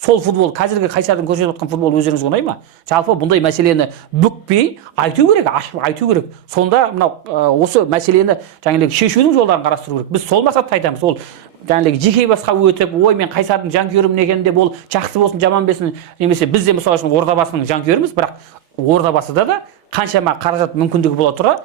Сол футбол, қазіргі Қайсардың көрсетіп отқан футбол өздеріңіз ұнай ма? Жалпы бұндай мәселені бүкпей айту керек, ашып айту керек. Сонда мынау осы мәселені жаңағыдегі шешудің жолдарын қарастыру керек. Біз сол мақсатта айтамыз. Ол жаңағыдегі жеке басқа өтіп, ой мен Қайсардың жанкүйерімін екенде бол жақсы болсын, жаман болсын, немесе біз де мысалы үшін Ордабасының жанкүйеріміз, бірақ Ордабасыда да қаншама қаражат мүмкіндігі бола тұра,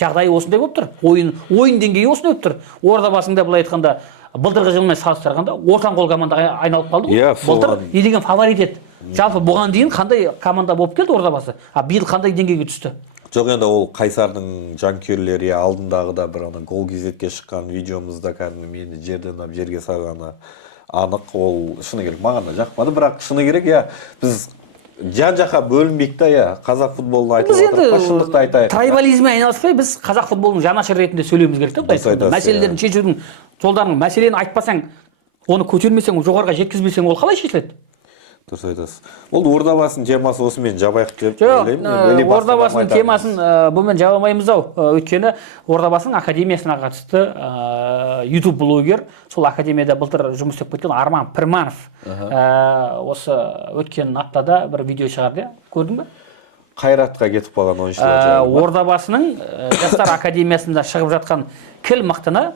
жағдайы осындай болып тұр. Ойын деңгейі осындай болып тұр. Ордабасында былай айтқанда, былтырғы жылмен салыстырғанда ортан қол командаға айналып қалды ғой. Былтыр не деген фаворит еді. Жалпы бұған дейін қандай команда болып келді Ордабасы? Биыл қандай деңгейге түсті? Жоқ, енді ол Қайсардың жанкүйерлері алдындағы да бір гол кезетке шыққан видеомызда кәдімгі мені жерден алып жерге салғаны анық. Ол шыны керек, маған да жақпады, бірақ шыны керек, біз жан-жаққа бөлінбейік та, қазақ футболын айтып отырып, шындықты айтайық. Трайбализммен айналыспай, біз қазақ футболының жанашыры ретінде сөйлеуіміз керек та. Мәселелерін шешудің жолдарын, мәселені айтпасаң, оны көтермесең, жоғарыға жеткізбесең, ол қалай шешіледі? Дұрыс айтасыз. Ол Ордабасының темасы осымен жабайық деп ойлаймын. Ордабасының темасын бұмен жабамаймыз-ау. Өйткені Ордабасының академиясына қатысты YouTube блогер, сол академияда былтыр жұмыс істеп кеткен Арман Пірманов осы өткен аптада бір видео шығарды, көрдің бе? Қайратқа кетіп қалған ойыншылар. Ордабасының жастар академиясында шығып жатқан кіл мықтыны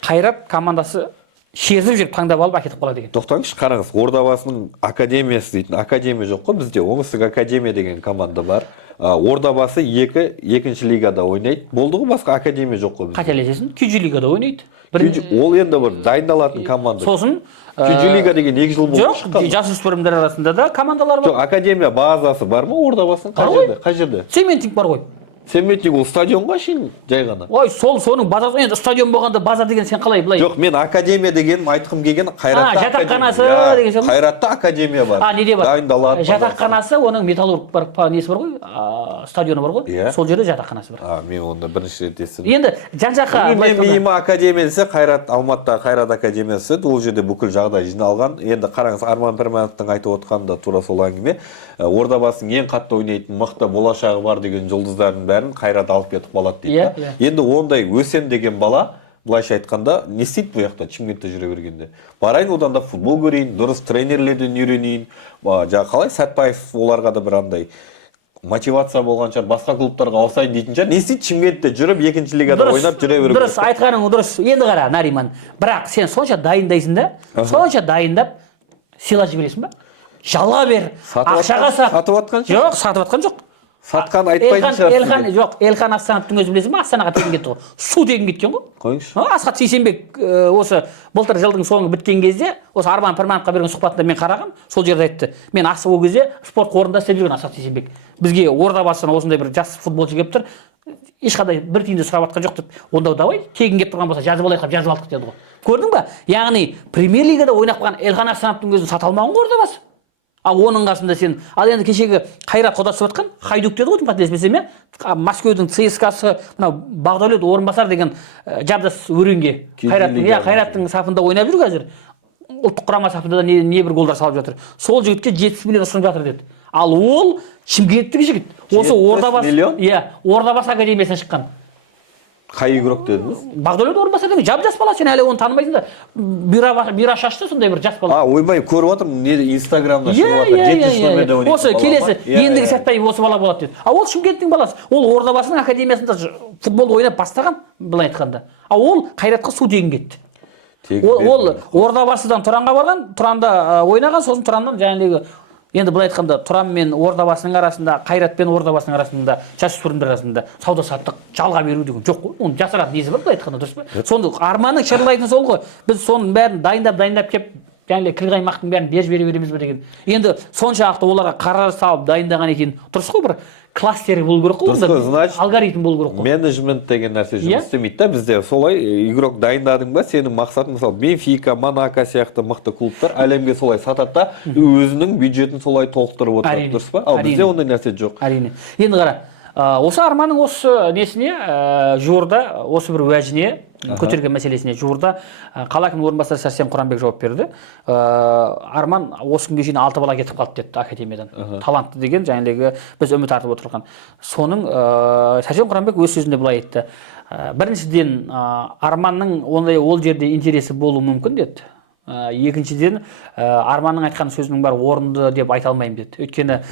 Қайрат командасы шерзіп жүріп таңдап алып әкетіп қалады деген. Тоқтаңызшы, қараңыз, Ордабасының академиясы дейтін академия жоқ қой, бізде Оңтүстік академия деген команда бар. Ордабасы екінші лигада ойнайды. Болды ғой, басқа академия жоқ қой бізде. Қателесесің, Күйжі лигада ойнайды. Ол енді бір дайындалатын команда. Сосын Күйжі лига деген 2 жыл болды шыққан. Жоқ, жасөспірімдер арасында да командалар бар. Жоқ, академия базасы бар ма Ордабасының? Қай жерде? Цементинг бар ғой. Сенбетчик ол стадионға шейін жай ғана. Ой, соның базасы, енді стадион болғанда база деген сен қалай былай? Жоқ, мен академия дегенім айтқым келген Қайратта жатақханасы деген сен. Қайратта академия бар. Неде бар? Дайындалады. Жатақханасы, оның металлург бар, несі бар ғой? Стадионы бар ғой? Сол жерде жатақханасы бар. Мен онда бірінші рет естідім. Енді жан-жаққа мен миыма академия десе Қайрат, Алматыдағы Қайрат академиясы, ол жерде бүкіл жағдай жиналған. Енді қараңыз, Арман Пірмановтың айтып отқаны да тура сол әңгіме. Ордабасының ең қатты ойнайтын мықты болашағы бар деген жұлдыздардың бәрін Қайрат алып кетіп қалады дейді. Енді ондай өсем деген бала, былайша айтқанда, не істейді бұл жақта Шымкентте жүре бергенде? Барайын, одан да футбол көрейін, дұрыс тренерлерден үйренейін. Жаңа қалай Сәтбаев оларға да бір андай мотивация болған шығар, басқа клубтарға ауысайын дейтін шығар. Не істейді Шымкентте жүріп, екінші лигада ойнап жүре беру. Дұрыс, айтқаның дұрыс. Енді қара, Нариман. Бірақ сен сонша дайындайсың да, сонша дайындап сыйлап жібересің ба? Жалға бер, ақшаға сат. Сатып атқан жоқ? Жоқ, сатып атқан жоқ. Сатқан айтпайтын шығар. Жоқ, Елхан Асхановтың өзі білесің ба? Астанаға тегін кетті ғой. Су тегін кеткен ғой. Қойыңызшы. Асхат Сейсенбек осы былтыр жылдың соңы біткен кезде, осы Арман Пірмановқа берген сұхбатында мен қарағам, сол жерде айтты. Мен асық ол кезде спорт қорында істеп жүрген Асхат Сейсенбек. Бізге Ордабасынан осындай бір жас футболшы келіп тұр. Ешқандай бір тиын да сұрап атқан жоқ деп. Онда давай тегін келіп тұрған болса жазып алайық деп жазып алдық деді ғой. Көрдің ба? Яғни Премьер лигада ойнап қалған Елхан Асхановтың өзін сата алмаған ғой Ордабасы. Ал оның қасында сен, ал енді кешегі Қайрат Қодасов атқан, Хайдук деді ғой, қателеспесем, Мәскеудің ЦСКА-сы, мынау Бағдәулет Орынбасар деген жабдас өренге Қайраттың сапында ойнап жүр қазір. Ұлттық құрама сапында да не бір голдар салып жатыр. Сол жігітке 70 миллион ұсынып жатыр деді. Ал ол Шымкенттік жігіт. Осы Ордабасы академиясынан шыққан. Қай игрок дедіңіз? Бағдәулет Орынбасар деген жап-жас бала, сен әлі оны танымайсың да. Бұйра шашты сондай бір жас бала. Ойбай, көріп отырмын, Инстаграмда шығып жатыр. Осы келесі ендігі Сәтбаев осы бала болады деді. Ол Шымкенттің баласы. Ол Ордабасының академиясында футбол ойнап бастаған, былай айтқанда. Ол Қайратқа су тегін кетті. Ол Ордабасыдан Тұранға барған, Тұранда ойнаған, сосын Тұраннан жаңағы енді былай айтқанда Тұран мен Ордабасының арасында, Қайрат пен Ордабасының арасында, жасөспірімдер арасында сауда саттық жалға беру деген жоқ қой. Оның жасыратын несі бар, былай айтқанда дұрыс па? Сонда Арманның шырлайтыны сол ғой. Біз соның бәрін дайындап кеп, жаңағы кілқаймақтың бәрін бере береміз бе деген. Енді соншалықты оларға қарар салып дайындаған екен. Дұрыс қой, бір кластері болу керек қой, алгоритм болу керек қой. Менеджмент деген нәрсе жұмыс істемейді да бізде. Солай игрок дайындадың ба, сенің мақсатың мысалы Бенфика, Монако сияқты мықты клубтар әлемге солай сатады да, өзінің бюджетін солай толықтырып отырады, дұрыс па? Ал бізде ондай нәрсе жоқ. Әрине. Енді қара, осы Арманның осы несіне, жуырда осы бір уәжіне көтерген мәселесіне жуырда қала әкімінің орынбасары Сәрсен Құранбек жауап берді. Арман осы күнге шейін 6 бала кетіп қалды деді академиядан. Талантты деген жаңағы біз үміт артып отырған. Соның Сәрсен Құранбек өз сөзінде былай айтты. Біріншіден Арманның ондай ол жерде интересі болуы мүмкін деді. Екіншіден Арманның айтқан сөзінің бар орынды деп айта алмаймын деді. Өйткені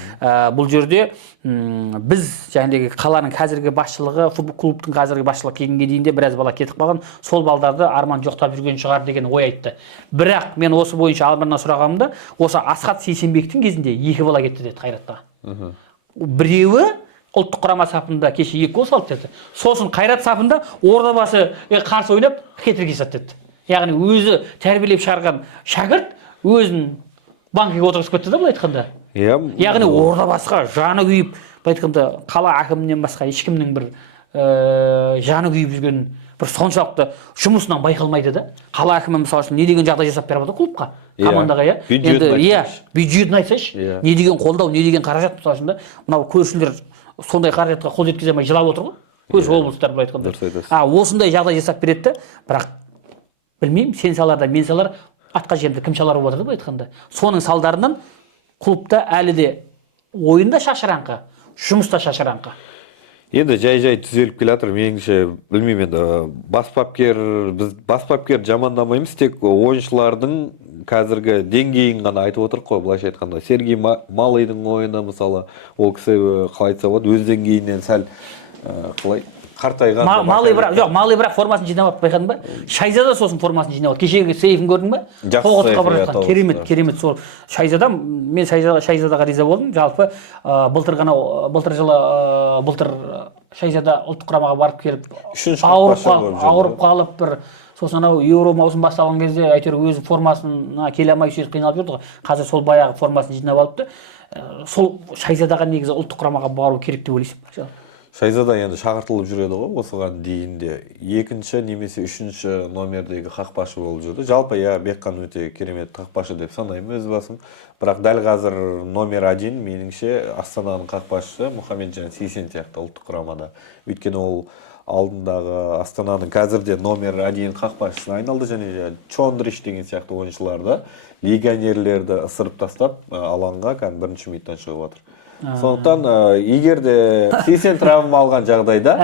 бұл жерде біз жаңағы қаланың қазіргі басшылығы, футбол клубтың қазіргі басшылығы келгенге дейін де біраз бала кетіп қалған. Сол балдарды Арман жоқтап жүрген шығар деген ой айтты. Бірақ мен осы бойынша Арманнан сұрағанымда, осы Асхат Сейсенбектің кезінде 2 бала кетті деді Қайратта. Біреуі ұлттық құрама сапында кеше 2 гол салды деді. Сосын Қайрат сапында Ордабасы қарсы ойнап хет-трик жасады деді. Яғни өзі тәрбиелеп шығарған шәкірт өзін банкіге отырғызып кетті да, былай айтқанда. Яғни Ордабасыға жаны күйіп, былай айтқанда қала әкімінен басқа ешкімнің бір жаны күйіп жүрген бір соншалықты жұмысынан байқалмайды да. Қала әкімі мысалы үшін не деген жағдай жасап беріп отыр клубқа, командаға, бюджетін айтсайшы, не деген қолдау, не деген қаражат мысалы үшін да. Мынау көршілер сондай қаражатқа қол жеткізе алмай жылап отыр ғой. Көрші облыстар былай айтқанда. Осындай жағдай жасап береді, бірақ білмеймін, сен салар да мен салар, атқа жерді кім шалар болып отырды айтқанда. Соның салдарынан клубта әлі де ойында шашыраңқы, жұмыста шашыраңқы. Енді жай түзеліп келе жатыр, меніңше білмеймін енді. Біз бас бапкер жамандамаймыз, тек ойыншылардың қазіргі деңгейін ғана айтып отырық қой, былайша айтқанда. Сергей Малыйдың ойыны мысалы, ол кісі қалай айтса болады, өз деңгейінен сәл қалай қартайған. Малый бірақ формасын жинап алып, байқадың ба? Шайзада сосын формасын жинап алды. Кешегі сейфін көрдің ба? Тоғытқа бара жатқан. Керемет сол. Шайзада, мен Шайзадаға риза болдым. Жалпы былтыр Шайзада ұлттық құрамаға барып келіп, ауырып қалып бір сосын анау Еуро маусым басталған кезде әйтеуір өз формасына келе алмай сөйтіп қиналып жүрді ғой. Қазір сол баяғы формасын жинап алыпты. Сол Шайзадаға негізі ұлттық құрамаға бару керек деп ойлайсың ба? Шайзада енді шақыртылып жүреді ғой, осыған дейін де екінші немесе үшінші номердегі қақпашы болып жүрді. Жалпы Бекхан өте керемет қақпашы деп санаймын өз басым. Бірақ дәл қазір номер 1 меніңше Астананың қақпашысы Мұхамеджан Сейсен сияқты ұлттық құрамада. Өйткені ол алдындағы Астананың қазірде номер 1 қақпашысына айналды, және Чондриш деген сияқты ойыншыларды, легионерлерді ысырып тастап, алаңға бірінші минуттан шығып отыр. Сондықтан егер де Сейсен травма алған жағдайда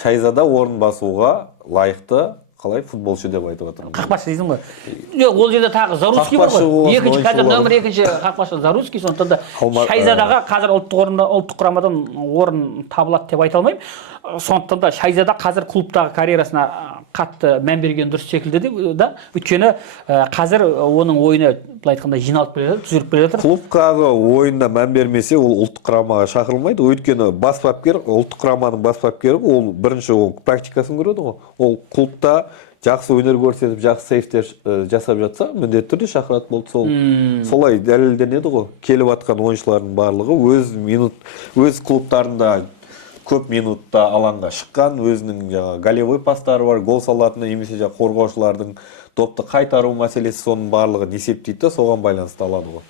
Шайзада орын басуға лайықты қалай футболшы деп айтып отырмын. Қақпашы дейсің ғой. Жоқ, ол жерде тағы Заруский бар ғой. Екінші қазір номер 2 қақпашы Заруский, сондықтан да Шайзадаға қазір ұлттық құрамадан орын табылады деп айта алмаймын. Сондықтан да Шайзада қазір клубтағы карьерасына қатты мән берген дұрыс секілді да. Өйткені қазір оның ойыны былай айтқанда жиналып келе жатыр, түзеліп келе жатыр. Клубтағы ойынына мән бермесе, ол ұлттық құрамаға шақырылмайды. Өйткені бас бапкер, ұлттық құраманың бас бапкері, ол бірінші ол практикасын көреді ғой. Ол клубта жақсы өнер көрсетіп, жақсы сейфтер жасап жатса, міндетті түрде шақырады болды. Солай дәлелденеді ғой. Келіп атқан ойыншылардың барлығы өз клубтарында көп минутта алаңға шыққан, өзінің голевой пастары бар, гол салатын немесе қорғаушылардың допты қайтару мәселесі, соның барлығын есептейді, соған байланысты алады ғой.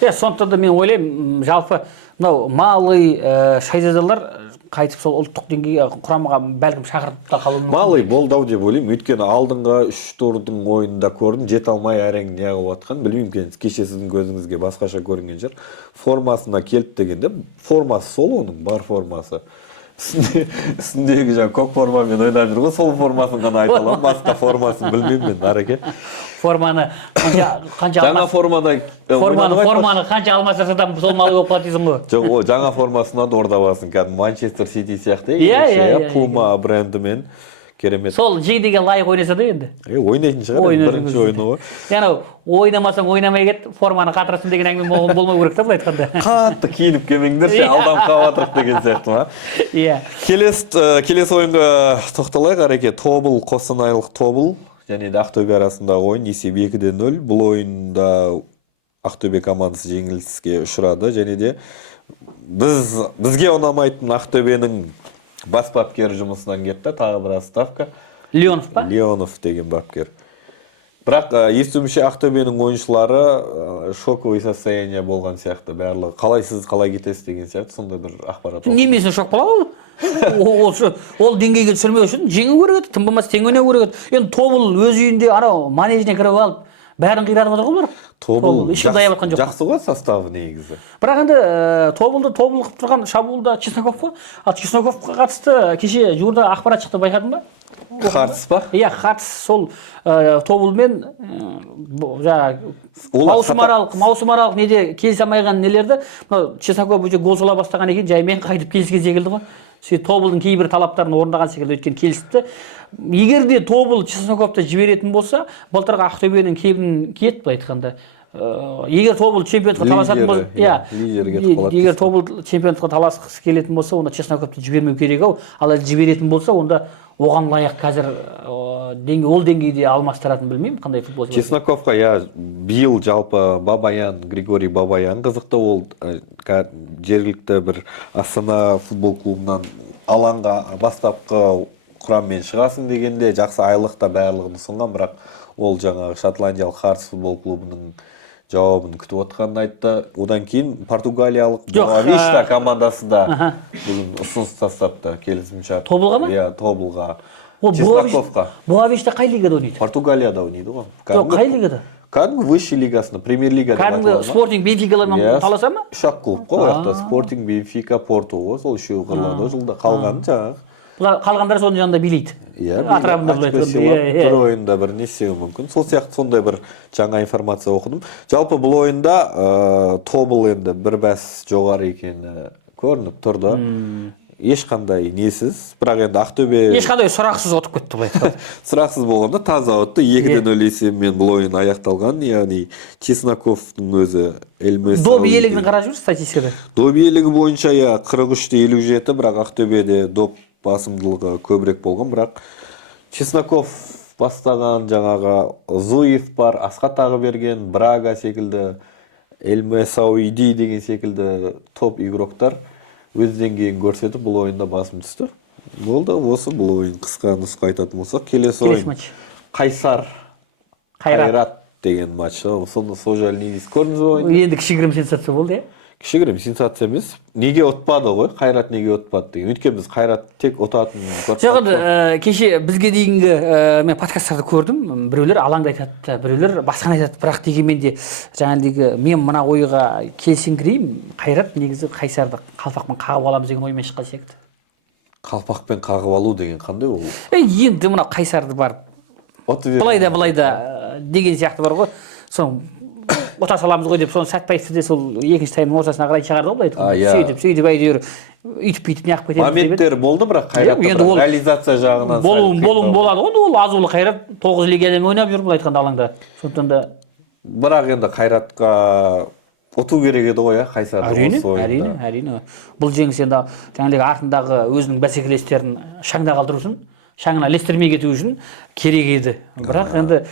Сондықтан да мен ойлаймын, жалпы мынау малый Шайзадалар қайтып сол ұлттық деңгейге құрамаға бәлкім шақырып та қалуы мүмкін. Малый болдау деп ойлаймын, өйткені алдыңғы 3 турдың ойынында көрдім, жете алмай әрең неғып атқан, білмеймін, кеше сіздің көзіңізге басқаша көрінген жер. Формасына келді дегенде, формасы сол оның, бар формасы. Үстіндегі көк формамен ойнап жүр ғой, сол формасын ғана айта аламын, басқа формасын білмеймін мен, Ареке. Форманы қанша жаңа форманы қанша алмаса да сол малы болып қалады дейсің ғой. Жоқ, жаңа формасына да ордабасын, кәдімгі Манчестер Сити сияқты, Пума брендімен керемет. Сол жейдеге лайық ойнаса да енді. Ойнайтын шығар, бірінші ойыны ғой. Яғни ойнамасаң ойнамай кет, форманы қатырасың деген әңгіме болмау керек та, былай айтқанда. Қатты киініп келмеңдерші, алдан қабатырып деген сияқты ма? Иә. Келесі ойынға тоқталайық, Ареке. Тобыл, Қостанайлық Тобыл және Ақтөбе арасындағы ойын есеп 2-0. Бұл ойында Ақтөбе командасы жеңіліске ұшырады, және де бізге ұнамайтын Ақтөбенің бас бапкер жұмысынан кетті, тағы бір отставка. Леонов па? Леонов деген бапкер. Бірақ естуімше Ақтөбенің ойыншылары шоковый состояние болған сияқты, барлығы қалай сіз қалай кетесіз деген сияқты, сондай бір ақпарат. Немесін шок болады? Ол деңгейге түсірмеу үшін жеңу керек еді, тым болмаса тең ойнау керек еді. Енді Тобыл өз үйінде анау манежіне кіріп алып, бәрін қиратып отыр ғой олар. Тобыл жақсы ғой составы негізі. Бірақ енді Тобыл қылып тұрған шабуылда Чесноков қой. Ал Чесноковқа қатысты кеше жуырда ақпарат шықты, байқадың ба? Хартс па? Иә, Хартс сол Тобылмен маусымаралық неде келісе алмаған нелерді, Чесноков өте гол сола бастаған екен, жаймен қайтып келіскен секілді ғой. Тобылдың кейбір талаптарын орындаған секілді өткен келісті. Егер де Тобыл Чесноковты жіберетін болса, былтырғы Ақтөбенің кебін киет, былай айтқанда. Егер Тобыл чемпионатқа таласатын болса, егер Тобыл чемпионатқа таласқысы келетін болса, онда Чесноковты жібермеу керек ау. Ал жіберетін болса, онда оған лайық қазір ол деңгейде алмастыратын білмеймін, қандай футболшы. Чесноковқа биыл жалпы Григорий Бабаян қызықты, ол жергілікті бір Астана футбол клубынан алаңға бастапқы құраммен шығасың дегенде жақсы айлықта барлығын ұсынған, бірақ ол жаңағы шотландиялық Хартс футбол клубының жауабын күтіп отқанын айтты. Одан кейін португалиялық Боавишта командасы да бүгін ұсыныс тастапты, келісімшарт. Тобылға ма? Иә, Тобылға. Чесноковқа. Боавишта қай лигада ойнайды? Португалияда ойнайды ғой. Жоқ, қай лигада? Кәдімгі высший лигасында, премьер-лига деп аталады. Кәдімгі Спортинг Бенфикалармен таласа ма? Үш-ақ клуб қой, ояқта Спортинг, Бенфика, Порту ғой, сол үшеуі қырылады, жылда қалғаны жаңағы. Қалғандар соның жанында билейді. Бір ойында бір не істеуі мүмкін. Сол сияқты сондай бір жаңа информация оқыдым. Жалпы бұл ойында Тобыл енді бір бәс жоғары екені көрініп тұрды. Ешқандай несіз, бірақ енді Ақтөбе ешқандай сұрақсыз отып кетті, былай айтқанда. Сұрақсыз болғанда таза отты, 2-0 есебімен бұл ойын аяқталған. Яғни Чесноковтың өзі доп иелігін қарап жүрсіз статистикада? Доп иелігі бойынша 43-57, бірақ Ақтөбеде доп басымдылығы көбірек болған, бірақ Чесноков бастаған, жаңағы Зуев бар, Асқат Тағыберген, Брага секілді, Эльмесауиди деген секілді топ игроктар өз деңгейін көрсетіп бұл ойында басым түсті. Болды, осы бұл ойын қысқа нұсқа айтатын болсақ, келесі ойын матч. Қайсар Қайрат деген матч. Соны сол жайлы не дейсіз? Көрдіңіз бе ойынды? Енді кішігірім сенсация болды, иә? Кішігірім сенсация емес. Неге ұтпады ғой? Қайрат неге ұтпады деген. Өйткені біз Қайрат тек ұтатын көрдік. Жоқ, кеше бізге дейінгі мен подкасттарды көрдім. Біреулер алаңда айтады, біреулер басқаны айтады. Бірақ дегенмен де жаңағыдегі мен мына ойға келісіңкіреймін. Қайрат негізі Қайсарды қалпақпен қағып аламыз деген оймен шыққан сияқты. Қалпақпен қағып алу деген қандай ол? Енді мына Қайсарды барып былай да деген сияқты бар ғой. Соны ұта саламыз ғой деп, соны Сәтпаевты де сол екінші таймның ортасына қарай шығарды ғой, былай айтқанда. Сөйтіп әйтеуір үйтіп неғып кетеді. Моменттер болды, бірақ Қайратта реализация жағынан болуым болады ғой. Ол азулы Қайрат 9 лигияда ойнап жүр, былай айтқанда алаңда. Сондықтан да бірақ енді Қайратқа ұту керек еді ғой, Қайсарды осы ойында. Әрине. Бұл жеңіс енді жаңағыдегі артындағы өзінің бәсекелестерін шаңда қалдыру үшін, шаңына ілестірмей кету үшін керек еді. Бірақ енді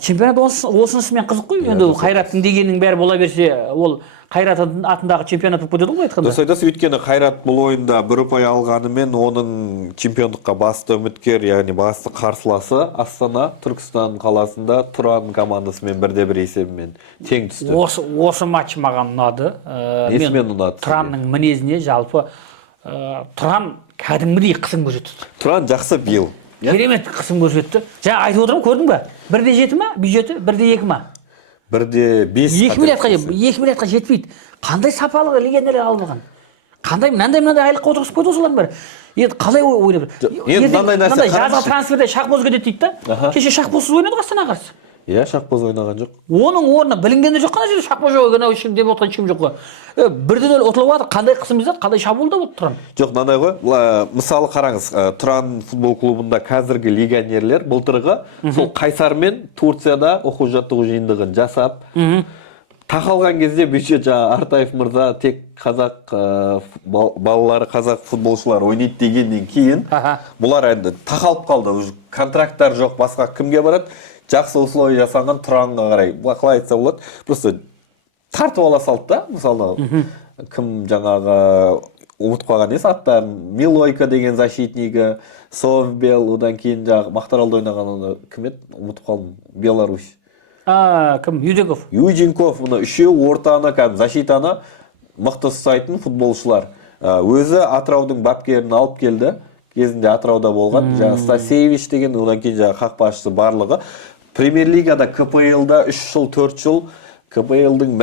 чемпионат осынысымен қызық қой. Енді Қайраттың дегеннің бәрі бола берсе, ол Қайрат атындағы чемпионат болып кетеді ғой айтқанда. Дұрыс айтасыз, өйткені Қайрат бұл ойында бір ұпай алғанымен оның чемпиондыққа басты үміткер, яғни басты қарсыласы Астана Түркістан қаласында Тұран командасымен 1-1 есебімен тең түсті. Осы матч маған ұнады. Несімен ұнады? Тұранның мінезіне жалпы Тұран кәдімгідей қысым көрсетті. Тұран жақсы биыл. Керемет қысым көрсетті. Жаңа айтып отырмын, көрдің бе? 1-7 ма? Бюджеті 1-2 ма? 1-5. 2 миллиардқа жетпейді. Қандай сапалы легионерлер алынған. Қандай мынандай айлыққа отырғызып қойды осылардың бәрі. Енді қалай ойлап? Мынандай жазғы трансферде Шахбоз кетеді дейді да. Кеше Шахбозсыз ойнады Астана қарсы. Иә, Шахбоз ойнаған жоқ. Оның орнына білінгені жоқ қана жерде Шахбоз жоқ екен, ешкім деп отқан ешкім жоқ қой. 1-0 ұтылып жатыр. Қандай қысым жасады, қандай шабуылда болды Тұран. Жоқ, мынандай ғой. Мысалы қараңыз, Тұран футбол клубында қазіргі легионерлер былтырғы сол Қайсармен Турцияда оқу-жаттығу жиындығын жасап, тақалған кезде бюджет жаңа Артаев мырза тек қазақ балалары, қазақ футболшылар ойнайды дегеннен кейін бұлар енді тақалып қалды. Контракттар жоқ, басқа кімге барады? Жақсы условия жасанған Тұранға қарай. Қалай айтса болады? Просто тартып ала салды да, мысалы, кім жаңағы ұмытып қалған емес аттарын, Милойка деген защитнигі, Совбел, одан кейін жаңағы Мақтаралда ойнаған кім еді? Ұмытып қалдым. Беларусь. Кім? Юденков. Юденков, мұны үшеу ортаны, защитаны мықты ұстайтын футболшылар. Өзі Атыраудың бапкерін алып келді. Кезінде Атырауда болған. Стасевич деген, одан кейін жаңағы қақпашысы барлығы. Премьер-лигада КПЛ-да 3 жыл, 4 жыл КПЛ-дің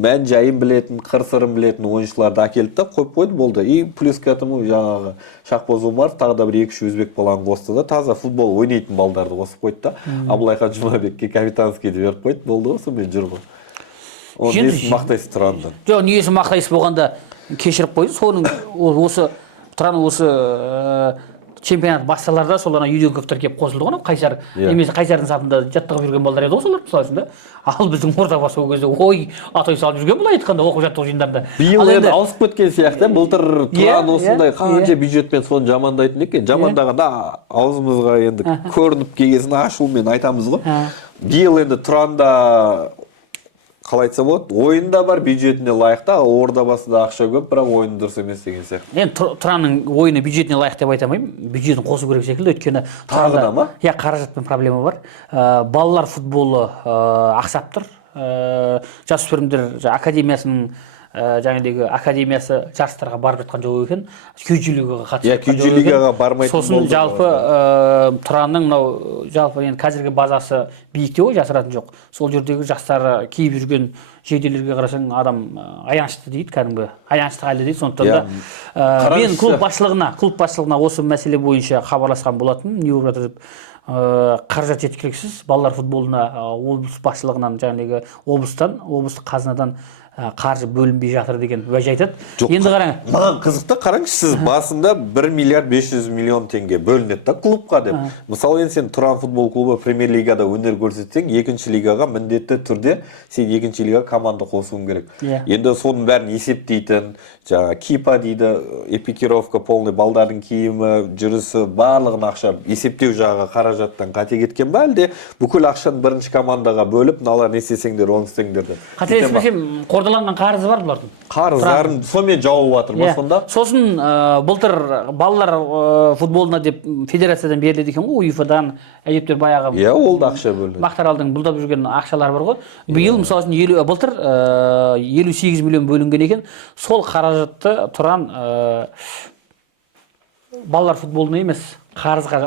мән жайын білетін, қыр-сырын білетін ойыншыларды әкелді да, қойып қойды, болды. И плюс к этому жаңағы Шахбоз Омаров тағы да бір 2-3 өзбек баланы қосты да, таза футбол ойнайтын балдарды қосып қойды да. Абылайхан Жұмабекке капитанский де беріп қойды, болды ғой, сонымен жүр ғой. Оны несін мақтайсыз Тұранды? Жоқ, несін мақтайсыз болғанда кешіріп қойды. Соның осы Тұран осы чемпионат басталарда сол ана Юденковтар келіп қосылды ғой, Қайсар немесе Қайсардың сапында жаттығып жүрген балдар еді ғой солар, мысалы үшін да. Ал біздің орта басы ол кезде атой салып жүрген былай айтқанда оқу-жаттығу жиындарында. Биыл енді ауысып кеткен сияқты, былтыр Тұран осындай қанша бюджетпен соны жамандайтын екен. Жамандағанда аузымызға енді көрініп келгесін ашумен айтамыз ғой. Биыл енді Тұранда қалай айтса болады, ойында бар, бюджетіне лайықты, ал ордабасыда ақша көп, бірақ ойын дұрыс емес деген сияқты. Енді Тұранның ойыны бюджетіне лайық деп айтамаймын, бюджетін қосу керек секілді, өйткені тағы да ма? Иә, қаражатпен проблема бар. Балалар футболы ақсап тұр. Жасөспірімдер академиясының жаңағыдегі академиясы жарыстарға барып жатқан жоқ екен. Күйжілігі қатысып жатқан жоқ екен. Сосын жалпы Тұранның мынау жалпы енді қазіргі базасы биікте ғой, жасыратын жоқ. Сол жердегі жастары киіп жүрген жейделерге қарасаң адам аянышты дейді, кәдімгі аянышты халде дейді. Сондықтан да мен клуб басшылығына осы мәселе бойынша хабарласқан болатын. Не болып жатыр деп, қаражат жеткіліксіз, балалар футболына облыс басшылығынан жаңағыдегі облыстық қазынадан қаржы бөлінбей жатыр деген уәж айтады. Енді қараң. Маған қызықты, қараңыз, сіз басында 1 миллиард 500 миллион теңге бөлінеді да клубқа деп. Мысалы, енді сен Тұран футбол клубы премьер-лигада өнер көрсетсең, екінші лигаға міндетті түрде сен екінші лигаға команда қосуың керек. Енді соның бәрін есептейтін, жаңа кипа дейді, эпикировка, полный балдардың киімі, жүрісі, барлығын ақша есептеу жағы қаражаттан қате кеткен ба, әлде бүкіл ақшаны бірінші командаға бөліп, мыналар не істесеңдер, оны істеңдер деп. Қателеспесем, қордаланған қарызы бар бұлардың. Қарыздарын сонымен жауып жатыр ма сонда? Сосын былтыр балалар футболына деп федерациядан беріледі екен ғой, УЕФА-дан әжептәуір баяғы. Иә, ол да ақша бөлінеді. Мақтаралдың бұлдап жүрген ақшалар бар ғой. Биыл мысалы үшін былтыр 58 миллион бөлінген екен. Сол қаражатты Тұран балалар футболына емес, қарызға